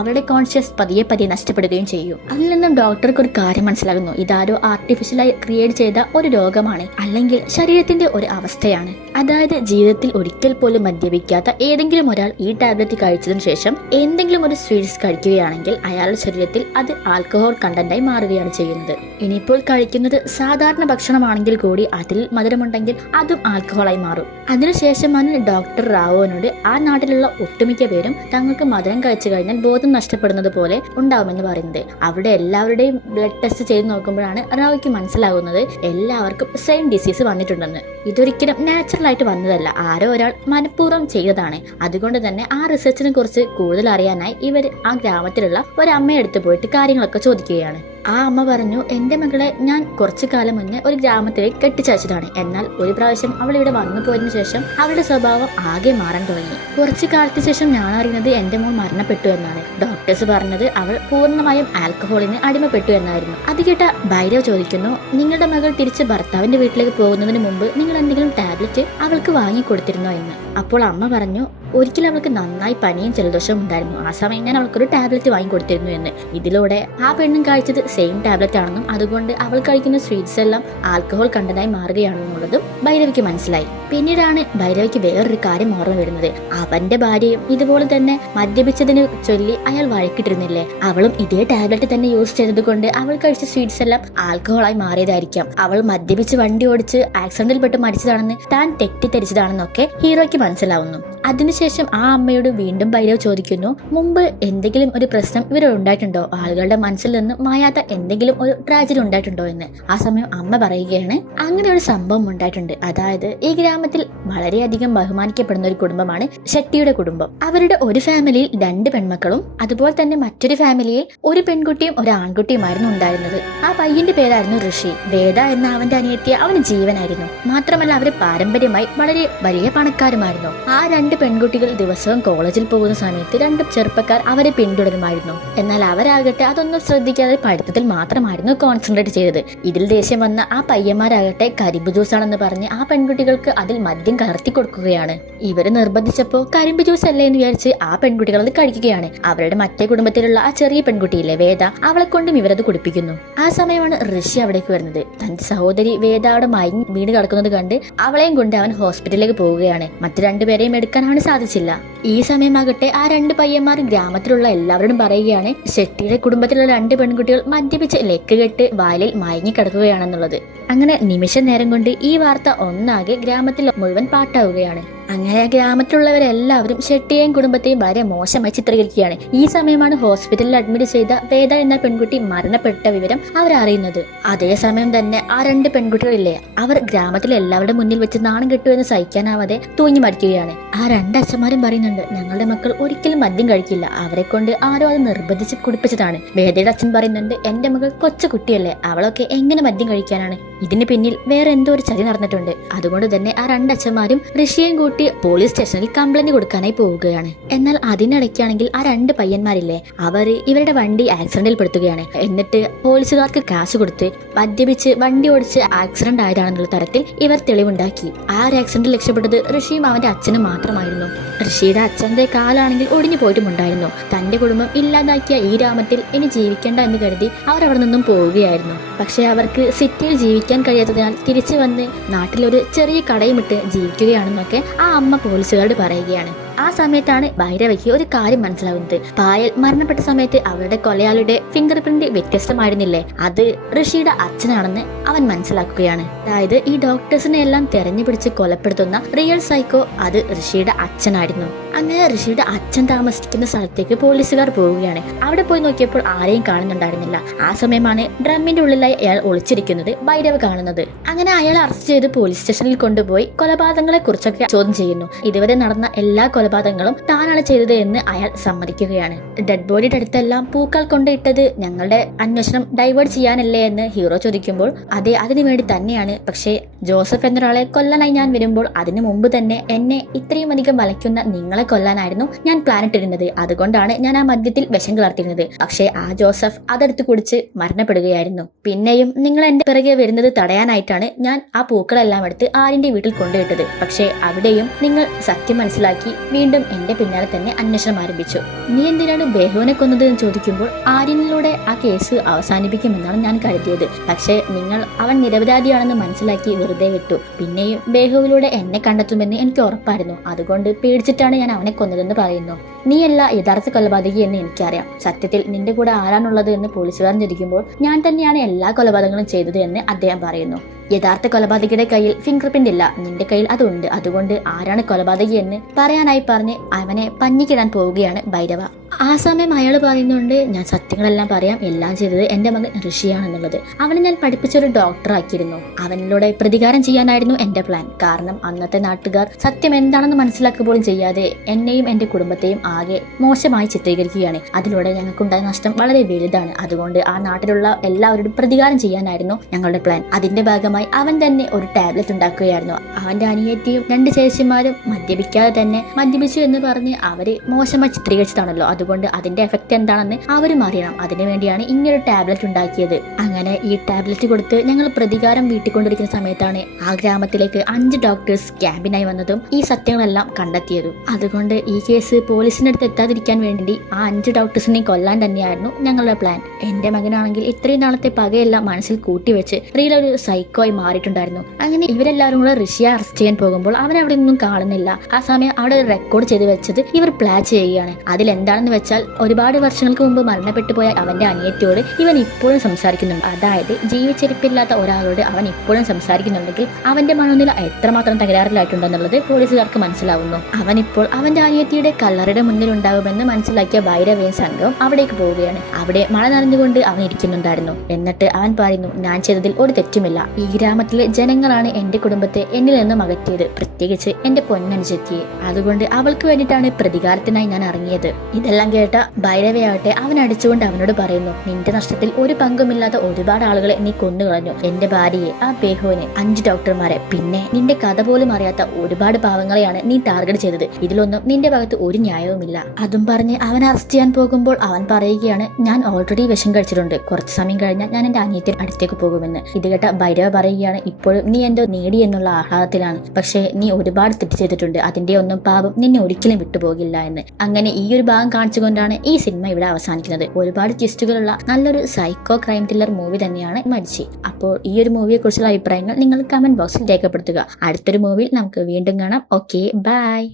അവളുടെ കോൺഷ്യസ് പതിയെ പതിയെ നഷ്ടപ്പെടുകയും ചെയ്യും. അതിൽ നിന്നും ഡോക്ടർക്ക് ഒരു കാര്യം മനസ്സിലാകുന്നു. ഇതാരോ ആർട്ടിഫിഷ്യലായി ക്രിയേറ്റ് ചെയ്ത ഒരു രോഗമാണ്, അല്ലെങ്കിൽ ശരീരത്തിന്റെ ഒരു അവസ്ഥയാണ്. അതായത് ജീവിതത്തിൽ ഒരിക്കൽ പോലും മദ്യപിക്കാത്ത ഏതെങ്കിലും ഒരാൾ ഈ ടാബ്ലറ്റ് കഴിച്ചതിനു ശേഷം എന്തെങ്കിലും ഒരു സ്വീറ്റ്സ് കഴിക്കുകയാണെങ്കിൽ അയാളുടെ ശരീരത്തിൽ അത് ആൽക്കഹോൾ കണ്ടന്റായി മാറുകയാണ് ചെയ്യുന്നത്. ഇനിയിപ്പോൾ കഴിക്കുന്നത് സാധാരണ ഭക്ഷണമാണെങ്കിൽ കൂടി അതിൽ മധുരമുണ്ടെങ്കിൽ അതും ആൽക്കഹോളായി മാറും. അതിനുശേഷമാണ് ഡോക്ടർ റാവോനോട് ആ നാട്ടിലുള്ള ഒട്ടുമിക്ക പേരും തങ്ങൾക്ക് മധുരം കഴിച്ചു കഴിഞ്ഞാൽ ബോധം നഷ്ടപ്പെടുന്നത് പോലെ ഉണ്ടാവുമെന്ന് പറയുന്നത്. അവിടെ എല്ലാവരുടെയും ബ്ലഡ് ടെസ്റ്റ് ചെയ്ത് നോക്കുമ്പോഴാണ് റാവോയ്ക്ക് മനസ്സിലാകുന്നത് എല്ലാവർക്കും സെയിം ഡിസീസ് വന്നിട്ടുണ്ടെന്ന്. ഇതൊരിക്കലും നാച്ചുറൽ ആയിട്ട് വന്നതല്ല, ആരോ ഒരാൾ മനഃപൂർവ്വം ചെയ്തതാണ്. അതുകൊണ്ട് തന്നെ ആ റിസർച്ചിനെ കുറിച്ച് കൂടുതൽ അറിയാനായി ഇവർ ആ ഗ്രാമത്തിലുള്ള ഒരമ്മയെടുത്ത് പോയിട്ട് കാര്യങ്ങളൊക്കെ ചോദിക്കുകയാണ്. ആ അമ്മ പറഞ്ഞു, എന്റെ മകളെ ഞാൻ കുറച്ചു കാലം മുന്നേ ഒരു ഗ്രാമത്തിലേക്ക് കെട്ടിച്ചയച്ചതാണ്. എന്നാൽ ഒരു പ്രാവശ്യം അവൾ ഇവിടെ വന്നു പോയതിനു ശേഷം അവളുടെ സ്വഭാവം ആകെ മാറാൻ തുടങ്ങി. കുറച്ചു കാലത്തിന് ശേഷം ഞാൻ അറിയുന്നത് എന്റെ മോൾ മരണപ്പെട്ടു എന്നാണ്. ഡോക്ടേഴ്സ് പറഞ്ഞത് അവൾ പൂർണ്ണമായും ആൽക്കഹോളിന് അടിമപ്പെട്ടു എന്നായിരുന്നു. അത് കേട്ട ഭൈരവ് ചോദിക്കുന്നു, നിങ്ങളുടെ മകൾ തിരിച്ച് ഭർത്താവിന്റെ വീട്ടിലേക്ക് പോകുന്നതിന് മുമ്പ് നിങ്ങൾ എന്തെങ്കിലും ടാബ്ലറ്റ് അവൾക്ക് വാങ്ങിക്കൊടുത്തിരുന്നോ എന്ന്. അപ്പോൾ അമ്മ പറഞ്ഞു, ഒരിക്കലും അവൾക്ക് നന്നായി പനിയും ജലദോഷവും ഉണ്ടായിരുന്നു. ആ സമയം ഞാൻ അവൾക്കൊരു ടാബ്ലറ്റ് വാങ്ങിക്കൊടുത്തിരുന്നു എന്ന്. ഇതിലൂടെ ആ പെണ്ണും കഴിച്ചത് സെയിം ടാബ്ലറ്റ് ആണെന്നും അതുകൊണ്ട് അവൾ കഴിക്കുന്ന സ്വീറ്റ്സ് എല്ലാം ആൽക്കഹോൾ കണ്ടന്റായി മാറുകയാണെന്നുള്ളതും ഭൈരവിക്ക് മനസ്സിലായി. പിന്നീടാണ് ഭൈരവിക്ക് വേറൊരു കാര്യം ഓർമ്മ വരുന്നത്. അവന്റെ ഭാര്യയും ഇതുപോലെ തന്നെ മദ്യപിച്ചതിന് ചൊല്ലി അയാൾ വഴക്കിട്ടിരുന്നില്ലേ, അവളും ഇതേ ടാബ്ലറ്റ് തന്നെ യൂസ് ചെയ്തത് കൊണ്ട് അവൾ കഴിച്ച സ്വീറ്റ്സ് എല്ലാം ആൽക്കഹോളായി മാറിയതായിരിക്കാം. അവൾ മദ്യപിച്ച് വണ്ടി ഓടിച്ച് ആക്സിഡന്റിൽ പെട്ട് മരിച്ചതാണെന്ന് താൻ തെറ്റിദ്ധരിച്ചതാണെന്നൊക്കെ ഹീറോയ്ക്ക് മനസ്സിലാവുന്നു. അതിനുശേഷം ആ അമ്മയോട് വീണ്ടും ഭൈരവ് ചോദിക്കുന്നു, മുമ്പ് എന്തെങ്കിലും ഒരു പ്രശ്നം ഇവരുണ്ടായിട്ടുണ്ടോ? ആളുകളുടെ മനസ്സിൽ നിന്ന് മായാത്ത എന്തെങ്കിലും ഒരു ട്രാജഡി ഉണ്ടായിട്ടുണ്ടോ എന്ന്. ആ സമയം അമ്മ പറയുകയാണ്, അങ്ങനെ ഒരു സംഭവം ഉണ്ടായിട്ടുണ്ട്. അതായത് ഈ ഗ്രാമത്തിൽ വളരെയധികം ബഹുമാനിക്കപ്പെടുന്ന ഒരു കുടുംബമാണ് ഷെട്ടിയുടെ കുടുംബം. അവരുടെ ഒരു ഫാമിലിയിൽ 2 പെൺമക്കളും അതുപോലെ തന്നെ മറ്റൊരു ഫാമിലിയിൽ ഒരു പെൺകുട്ടിയും ഒരു ആൺകുട്ടിയുമായിരുന്നു ഉണ്ടായിരുന്നത്. ആ പയ്യന്റെ പേരായിരുന്നു ഋഷി. വേദ എന്ന അവന്റെ അനിയത്തിയ അവന് ജീവനായിരുന്നു. മാത്രമല്ല അവര് പാരമ്പര്യമായി വളരെ വലിയ പണക്കാരുമായിരുന്നു. ആ 2 പെൺകുട്ടികൾ ദിവസവും കോളേജിൽ പോകുന്ന സമയത്ത് 2 ചെറുപ്പക്കാർ അവരെ പിന്തുടരുമായിരുന്നു. എന്നാൽ അവരാകട്ടെ അതൊന്നും ശ്രദ്ധിക്കാതെ പഠിത്തത്തിൽ മാത്രമായിരുന്നു കോൺസെൻട്രേറ്റ് ചെയ്തത്. ഇതിൽ ദേഷ്യം വന്ന ആ പയ്യന്മാരാകട്ടെ കരിമ്പ് ജ്യൂസ് ആണെന്ന് പറഞ്ഞ് ആ പെൺകുട്ടികൾക്ക് അതിൽ മദ്യം കലർത്തി കൊടുക്കുകയാണ്. ഇവര് നിർബന്ധിച്ചപ്പോൾ കരിമ്പ് ജ്യൂസ് അല്ലേ എന്ന് വിചാരിച്ച് ആ പെൺകുട്ടികൾ അത് കഴിക്കുകയാണ്. അവരുടെ മറ്റേ കുടുംബത്തിലുള്ള ആ ചെറിയ പെൺകുട്ടിയില്ലേ വേദ, അവളെ കൊണ്ടും ഇവരത് കുടിപ്പിക്കുന്നു. ആ സമയമാണ് ഋഷി അവിടേക്ക് വരുന്നത്. തന്റെ സഹോദരി വേദ അവിടെ മയങ്ങി വീണ് കിടക്കുന്നത് കണ്ട് അവളെയും കൊണ്ട് അവൻ ഹോസ്പിറ്റലിലേക്ക് പോവുകയാണ്. മറ്റു 2 പേരെയും എടുക്കാൻ അവന് സാധിച്ചില്ല. ഈ സമയമാകട്ടെ ആ 2 പയ്യന്മാർ ഗ്രാമത്തിലുള്ള എല്ലാവരോടും പറയുകയാണ്, ഷെട്ടിയുടെ കുടുംബത്തിലുള്ള 2 പെൺകുട്ടികൾ മദ്യപിച്ച് ലെക്ക് കെട്ട് വയലിൽ മയങ്ങി കിടക്കുകയാണെന്നുള്ളത്. അങ്ങനെ നിമിഷ നേരം കൊണ്ട് ഈ വാർത്ത ഒന്നാകെ ഗ്രാമത്തിൽ മുഴുവൻ പാട്ടാവുകയാണ്. അങ്ങനെ ഗ്രാമത്തിലുള്ളവരെല്ലാവരും ഷെട്ടിയെയും കുടുംബത്തെയും വളരെ മോശമായി ചിത്രീകരിക്കുകയാണ്. ഈ സമയമാണ് ഹോസ്പിറ്റലിൽ അഡ്മിറ്റ് ചെയ്ത വേദ എന്ന പെൺകുട്ടി മരണപ്പെട്ട വിവരം അവരറിയുന്നത്. അതേസമയം തന്നെ ആ 2 പെൺകുട്ടികളില്ലേ, അവർ ഗ്രാമത്തിലെ എല്ലാവരുടെ മുന്നിൽ വെച്ച് നാണം കെട്ടു എന്ന് സഹിക്കാനാവാതെ തൂങ്ങി മരിക്കുകയാണ്. ആ 2 അച്ഛന്മാരും പറയുന്നുണ്ട്, ഞങ്ങളുടെ മക്കൾ ഒരിക്കലും മദ്യം കഴിക്കില്ല, അവരെ കൊണ്ട് ആരോ അത് നിർബന്ധിച്ച് കുടിപ്പിച്ചതാണ്. വേദയുടെ അച്ഛൻ പറയുന്നുണ്ട്, എന്റെ മകൾ കൊച്ചു കുട്ടിയല്ലേ, അവളൊക്കെ എങ്ങനെ മദ്യം കഴിക്കാനാണ്? ഇതിന് പിന്നിൽ വേറെ എന്തോ ഒരു ചതി നടന്നിട്ടുണ്ട്. അതുകൊണ്ട് തന്നെ ആ 2 അച്ഛന്മാരും ഋഷിയെയും കൂട്ടി പോലീസ് സ്റ്റേഷനിൽ കംപ്ലൈന്റ് കൊടുക്കാനായി പോവുകയാണ്. എന്നാൽ അതിനിടയ്ക്കാണെങ്കിൽ ആ 2 പയ്യന്മാരില്ലേ, അവർ ഇവരുടെ വണ്ടി ആക്സിഡന്റിൽ പെടുത്തുകയാണ്. എന്നിട്ട് പോലീസുകാർക്ക് കാശ് കൊടുത്ത് മദ്യപിച്ച് വണ്ടി ഓടിച്ച് ആക്സിഡന്റ് ആയതാണെന്നുള്ള തരത്തിൽ ഇവർ തെളിവുണ്ടാക്കി. ആ ഒരു ആക്സിഡന്റിൽ രക്ഷപ്പെട്ടത് ഋഷിയും അവന്റെ അച്ഛനും മാത്രമായിരുന്നു. ഋഷിയുടെ അച്ഛന്റെ കാലാണെങ്കിൽ ഒടിഞ്ഞു പോയിട്ടുമുണ്ടായിരുന്നു. തന്റെ കുടുംബം ഇല്ലാതാക്കിയ ഈ ഗ്രാമത്തിൽ ഇനി ജീവിക്കേണ്ട എന്ന് കരുതി അവർ അവിടെ നിന്നും പോവുകയായിരുന്നു. പക്ഷെ അവർക്ക് സിറ്റിയിൽ ജീവിക്കാൻ കഴിയാത്തതിനാൽ തിരിച്ചു വന്ന് നാട്ടിലൊരു ചെറിയ കടയുമിട്ട് ജീവിക്കുകയാണെന്നൊക്കെ ആ അമ്മ പോലീസുകാരോട് പറയുകയാണ്. ആ സമയത്താണ് ഭൈരവയ്ക്ക് ഒരു കാര്യം മനസ്സിലാവുന്നത്. പായൽ മരണപ്പെട്ട സമയത്ത് അവരുടെ കൊലയാളിയുടെ ഫിംഗർ പ്രിന്റ് വ്യത്യസ്തമായിരുന്നില്ലേ, അത് ഋഷിയുടെ അച്ഛനാണെന്ന് അവൻ മനസ്സിലാക്കുകയാണ്. അതായത് ഈ ഡോക്ടേഴ്സിനെ എല്ലാം തെരഞ്ഞുപിടിച്ച് കൊലപ്പെടുത്തുന്ന റിയൽ സൈക്കോ അത് ഋഷിയുടെ അച്ഛനായിരുന്നു. അങ്ങനെ ഋഷിയുടെ അച്ഛൻ താമസിക്കുന്ന സ്ഥലത്തേക്ക് പോലീസുകാർ പോവുകയാണ്. അവിടെ പോയി നോക്കിയപ്പോൾ ആരെയും കാണുന്നുണ്ടായിരുന്നില്ല. ആ സമയമാണ് ഡ്രമ്മിന്റെ ഉള്ളിലായി അയാൾ ഒളിച്ചിരിക്കുന്നത് ഭൈരവ് കാണുന്നത്. അങ്ങനെ അയാൾ അറസ്റ്റ് ചെയ്ത് പോലീസ് സ്റ്റേഷനിൽ കൊണ്ടുപോയി കൊലപാതകങ്ങളെ കുറിച്ചൊക്കെ ചോദ്യം ചെയ്യുന്നു. ഇതുവരെ നടന്ന എല്ലാ കൊലപാതകങ്ങളും താനാണ് ചെയ്തത് എന്ന് അയാൾ സമ്മതിക്കുകയാണ്. ഡെഡ് ബോഡിയുടെ അടുത്തെല്ലാം പൂക്കൾ കൊണ്ടിട്ടത് ഞങ്ങളുടെ അന്വേഷണം ഡൈവേർട്ട് ചെയ്യാനല്ലേ എന്ന് ഹീറോ ചോദിക്കുമ്പോൾ അതെ, അതിനു വേണ്ടി തന്നെയാണ്. പക്ഷേ ജോസഫ് എന്നൊരാളെ കൊല്ലാനായി ഞാൻ വരുമ്പോൾ അതിനു മുമ്പ് തന്നെ എന്നെ ഇത്രയും അധികം വലയ്ക്കുന്ന നിങ്ങളെ കൊല്ലാനായിരുന്നു ഞാൻ പ്ലാൻ ഇട്ടിരുന്നത്. അതുകൊണ്ടാണ് ഞാൻ ആ മദ്യത്തിൽ വിഷം കലർത്തിരുന്നത്. പക്ഷേ ആ ജോസഫ് അതെടുത്ത് കുടിച്ച് മരണപ്പെടുകയായിരുന്നു. പിന്നെയും നിങ്ങൾ എന്റെ പിറകെ വരുന്നത് തടയാനായിട്ടാണ് ഞാൻ ആ പൂക്കളെല്ലാം എടുത്ത് ആര്യന്റെ വീട്ടിൽ കൊണ്ടുവിട്ടത്. പക്ഷേ അവിടെയും നിങ്ങൾ സത്യം മനസ്സിലാക്കി വീണ്ടും എന്റെ പിന്നാലെ തന്നെ അന്വേഷണം ആരംഭിച്ചു. നീ എന്തിനാണ് ബേഹുവിനെ കൊന്നത് എന്ന് ചോദിക്കുമ്പോൾ ആര്യനിലൂടെ ആ കേസ് അവസാനിപ്പിക്കുമെന്നാണ് ഞാൻ കരുതിയത്. പക്ഷേ നിങ്ങൾ അവൻ നിരപരാധിയാണെന്ന് മനസ്സിലാക്കി വെറുതെ വിട്ടു. പിന്നെയും ബേഹുവിലൂടെ എന്നെ കണ്ടെത്തുമെന്ന് എനിക്ക് ഉറപ്പായിരുന്നു. അതുകൊണ്ട് പേടിച്ചിട്ടാണ് ഞാൻ അവനെ കൊന്നതെന്ന് പറയുന്നു. നീയല്ല യഥാർത്ഥ കൊലപാതകി എന്ന് എനിക്കറിയാം. സത്യത്തിൽ നിന്റെ കൂടെ ആരാണുള്ളത് എന്ന് പോലീസുകാരൻ ചോദിക്കുമ്പോൾ ഞാൻ തന്നെയാണ് എല്ലാ കൊലപാതകങ്ങളും ചെയ്തത് എന്ന് അദ്ദേഹം പറയുന്നു. യഥാർത്ഥ കൊലപാതകിയുടെ കയ്യിൽ ഫിംഗർ പ്രിന്റ് ഇല്ല, നിന്റെ കയ്യിൽ അതുണ്ട്. അതുകൊണ്ട് ആരാണ് കൊലപാതകി എന്ന് പറയാനായി പറഞ്ഞ് അവനെ പഞ്ഞിക്കിടാൻ പോവുകയാണ് ഭൈരവ. ആ സമയം അയാൾ പറയുന്നുണ്ട്, ഞാൻ സത്യങ്ങളെല്ലാം പറയാം, എല്ലാം ചെയ്തത് എന്റെ മകൻ ഋഷിയാണെന്നുള്ളത്. അവനെ ഞാൻ പഠിപ്പിച്ചൊരു ഡോക്ടറാക്കിയിരുന്നു. അവനിലൂടെ പ്രതികാരം ചെയ്യാനായിരുന്നു എന്റെ പ്ലാൻ. കാരണം അന്നത്തെ നാട്ടുകാർ സത്യം എന്താണെന്ന് മനസ്സിലാക്കുക പോലും ചെയ്യാതെ എന്നെയും എന്റെ കുടുംബത്തെയും ആകെ മോശമായി ചിത്രീകരിക്കുകയാണ്. അതിലൂടെ ഞങ്ങൾക്കുണ്ടായ നഷ്ടം വളരെ വലുതാണ്. അതുകൊണ്ട് ആ നാട്ടിലുള്ള എല്ലാവരോടും പ്രതികാരം ചെയ്യാനായിരുന്നു ഞങ്ങളുടെ പ്ലാൻ. അതിന്റെ ഭാഗമായി അവൻ തന്നെ ഒരു ടാബ്ലറ്റ് ഉണ്ടാക്കുകയായിരുന്നു. അവന്റെ അനിയത്തിയും 2 ചേച്ചിമാരും മദ്യപിക്കാതെ തന്നെ മദ്യപിച്ചു എന്ന് പറഞ്ഞ് അവര് മോശമായി ചിത്രീകരിച്ചതാണല്ലോ. അതുകൊണ്ട് അതിന്റെ എഫക്ട് എന്താണെന്ന് അവരും അറിയണം. അതിനുവേണ്ടിയാണ് ഇങ്ങനൊരു ടാബ്ലറ്റ് ഉണ്ടാക്കിയത്. അങ്ങനെ ഈ ടാബ്ലറ്റ് കൊടുത്ത് ഞങ്ങൾ പ്രതികാരം വീട്ടിക്കൊണ്ടിരിക്കുന്ന സമയത്താണ് ആ ഗ്രാമത്തിലേക്ക് 5 ഡോക്ടേഴ്സ് ക്യാമ്പിനായി വന്നതും ഈ സത്യങ്ങളെല്ലാം കണ്ടെത്തിയതും. അതുകൊണ്ട് ഈ കേസ് പോലീസിന്റെ അടുത്ത് എത്താതിരിക്കാൻ വേണ്ടി ആ 5 ഡോക്ടേഴ്സിനെ കൊല്ലാൻ തന്നെയായിരുന്നു ഞങ്ങളുടെ പ്ലാൻ. എന്റെ മകനാണെങ്കിൽ ഇത്രയും നാളത്തെ പകയെല്ലാം മനസ്സിൽ കൂട്ടിവെച്ച് റിയൽ ഒരു സൈക്കോ മാറിയിട്ടുണ്ടായിരുന്നു. അങ്ങനെ ഇവരെല്ലാവരും കൂടെ ഋഷിയെ അറസ്റ്റ് ചെയ്യാൻ പോകുമ്പോൾ അവൻ അവിടെ ഒന്നും കാണുന്നില്ല. ആ സമയം അവിടെ റെക്കോർഡ് ചെയ്ത് വെച്ചത് ഇവർ പ്ലാൻ ചെയ്യുകയാണ്. അതിലെന്താണെന്ന് വെച്ചാൽ ഒരുപാട് വർഷങ്ങൾക്ക് മുമ്പ് മരണപ്പെട്ടു പോയ അവന്റെ അനിയത്തിയോട് ഇവൻ ഇപ്പോഴും സംസാരിക്കുന്നുണ്ട്. അതായത് ജീവിച്ചിരിപ്പില്ലാത്ത ഒരാളോട് അവൻ ഇപ്പോഴും സംസാരിക്കുന്നുണ്ടെങ്കിൽ അവന്റെ മനോനില എത്രമാത്രം തകരാറിലായിട്ടുണ്ടെന്നുള്ളത് പോലീസുകാർക്ക് മനസ്സിലാവുന്നു. അവൻ ഇപ്പോൾ അവന്റെ അനിയത്തിയുടെ കല്ലറയുടെ മുന്നിൽ ഉണ്ടാവുമെന്ന് മനസ്സിലാക്കിയ ഭൈരവയും സംഘവും അവിടേക്ക് പോവുകയാണ്. അവിടെ മഴ നനഞ്ഞുകൊണ്ട് അവൻ ഇരിക്കുന്നുണ്ടായിരുന്നു. എന്നിട്ട് അവൻ പറയുന്നു, ഞാൻ ചെയ്തതിൽ ഒരു തെറ്റുമില്ല. ഈ ഗ്രാമത്തിലെ ജനങ്ങളാണ് എന്റെ കുടുംബത്തെ എന്നിൽ നിന്നും അകറ്റിയത്, പ്രത്യേകിച്ച് എന്റെ പൊന്നനുജത്തിയെ. അതുകൊണ്ട് അവൾക്ക് വേണ്ടിയിട്ടാണ് പ്രതികാരത്തിനായി ഞാൻ ഇറങ്ങിയത്. ഇതെല്ലാം കേട്ട ഭൈരവയാവട്ടെ അവൻ അടിച്ചുകൊണ്ട് അവനോട് പറയുന്നു, നിന്റെ നഷ്ടത്തിൽ ഒരു പങ്കുമില്ലാത്ത ഒരുപാട് ആളുകളെ നീ കൊന്നുകളഞ്ഞു. എന്റെ ഭാര്യയെ, ആ ബേഹുവിനെ, 5 ഡോക്ടർമാരെ, പിന്നെ നിന്റെ കഥ പോലും അറിയാത്ത ഒരുപാട് പാവങ്ങളെയാണ് നീ ടാർഗറ്റ് ചെയ്തത്. ഇതിലൊന്നും നിന്റെ ഭാഗത്ത് ഒരു ന്യായവുമില്ല. അതും പറഞ്ഞ് അവൻ അറസ്റ്റ് ചെയ്യാൻ പോകുമ്പോൾ അവൻ പറയുകയാണ്, ഞാൻ ഓൾറെഡി വിഷം കഴിച്ചിട്ടുണ്ട്. കുറച്ച് സമയം കഴിഞ്ഞാൽ ഞാൻ എന്റെ അനിയത്തിന് അടുത്തേക്ക് പോകുമെന്ന്. ഇത് കേട്ട ഭൈരവ പറയുകയാണ്, ഇപ്പോഴും നീ എന്തോ നേടി എന്നുള്ള ആഹ്ലാദത്തിലാണ്. പക്ഷേ നീ ഒരുപാട് തെറ്റ് ചെയ്തിട്ടുണ്ട്. അതിന്റെ ഒന്നും പാപം നിന്നെ ഒരിക്കലും വിട്ടുപോകില്ല എന്ന്. അങ്ങനെ ഈ ഒരു ഭാഗം കാണിച്ചുകൊണ്ടാണ് ഈ സിനിമ ഇവിടെ അവസാനിക്കുന്നത്. ഒരുപാട് ട്വിസ്റ്റുകളുള്ള നല്ലൊരു സൈക്കോ ക്രൈം ത്രില്ലർ മൂവി തന്നെയാണ് മരിച്ചി. അപ്പോൾ ഈ ഒരു മൂവിയെ കുറിച്ചുള്ള അഭിപ്രായങ്ങൾ നിങ്ങൾ കമന്റ് ബോക്സിൽ രേഖപ്പെടുത്തുക. അടുത്തൊരു മൂവിയിൽ നമുക്ക് വീണ്ടും കാണാം. Okay, by.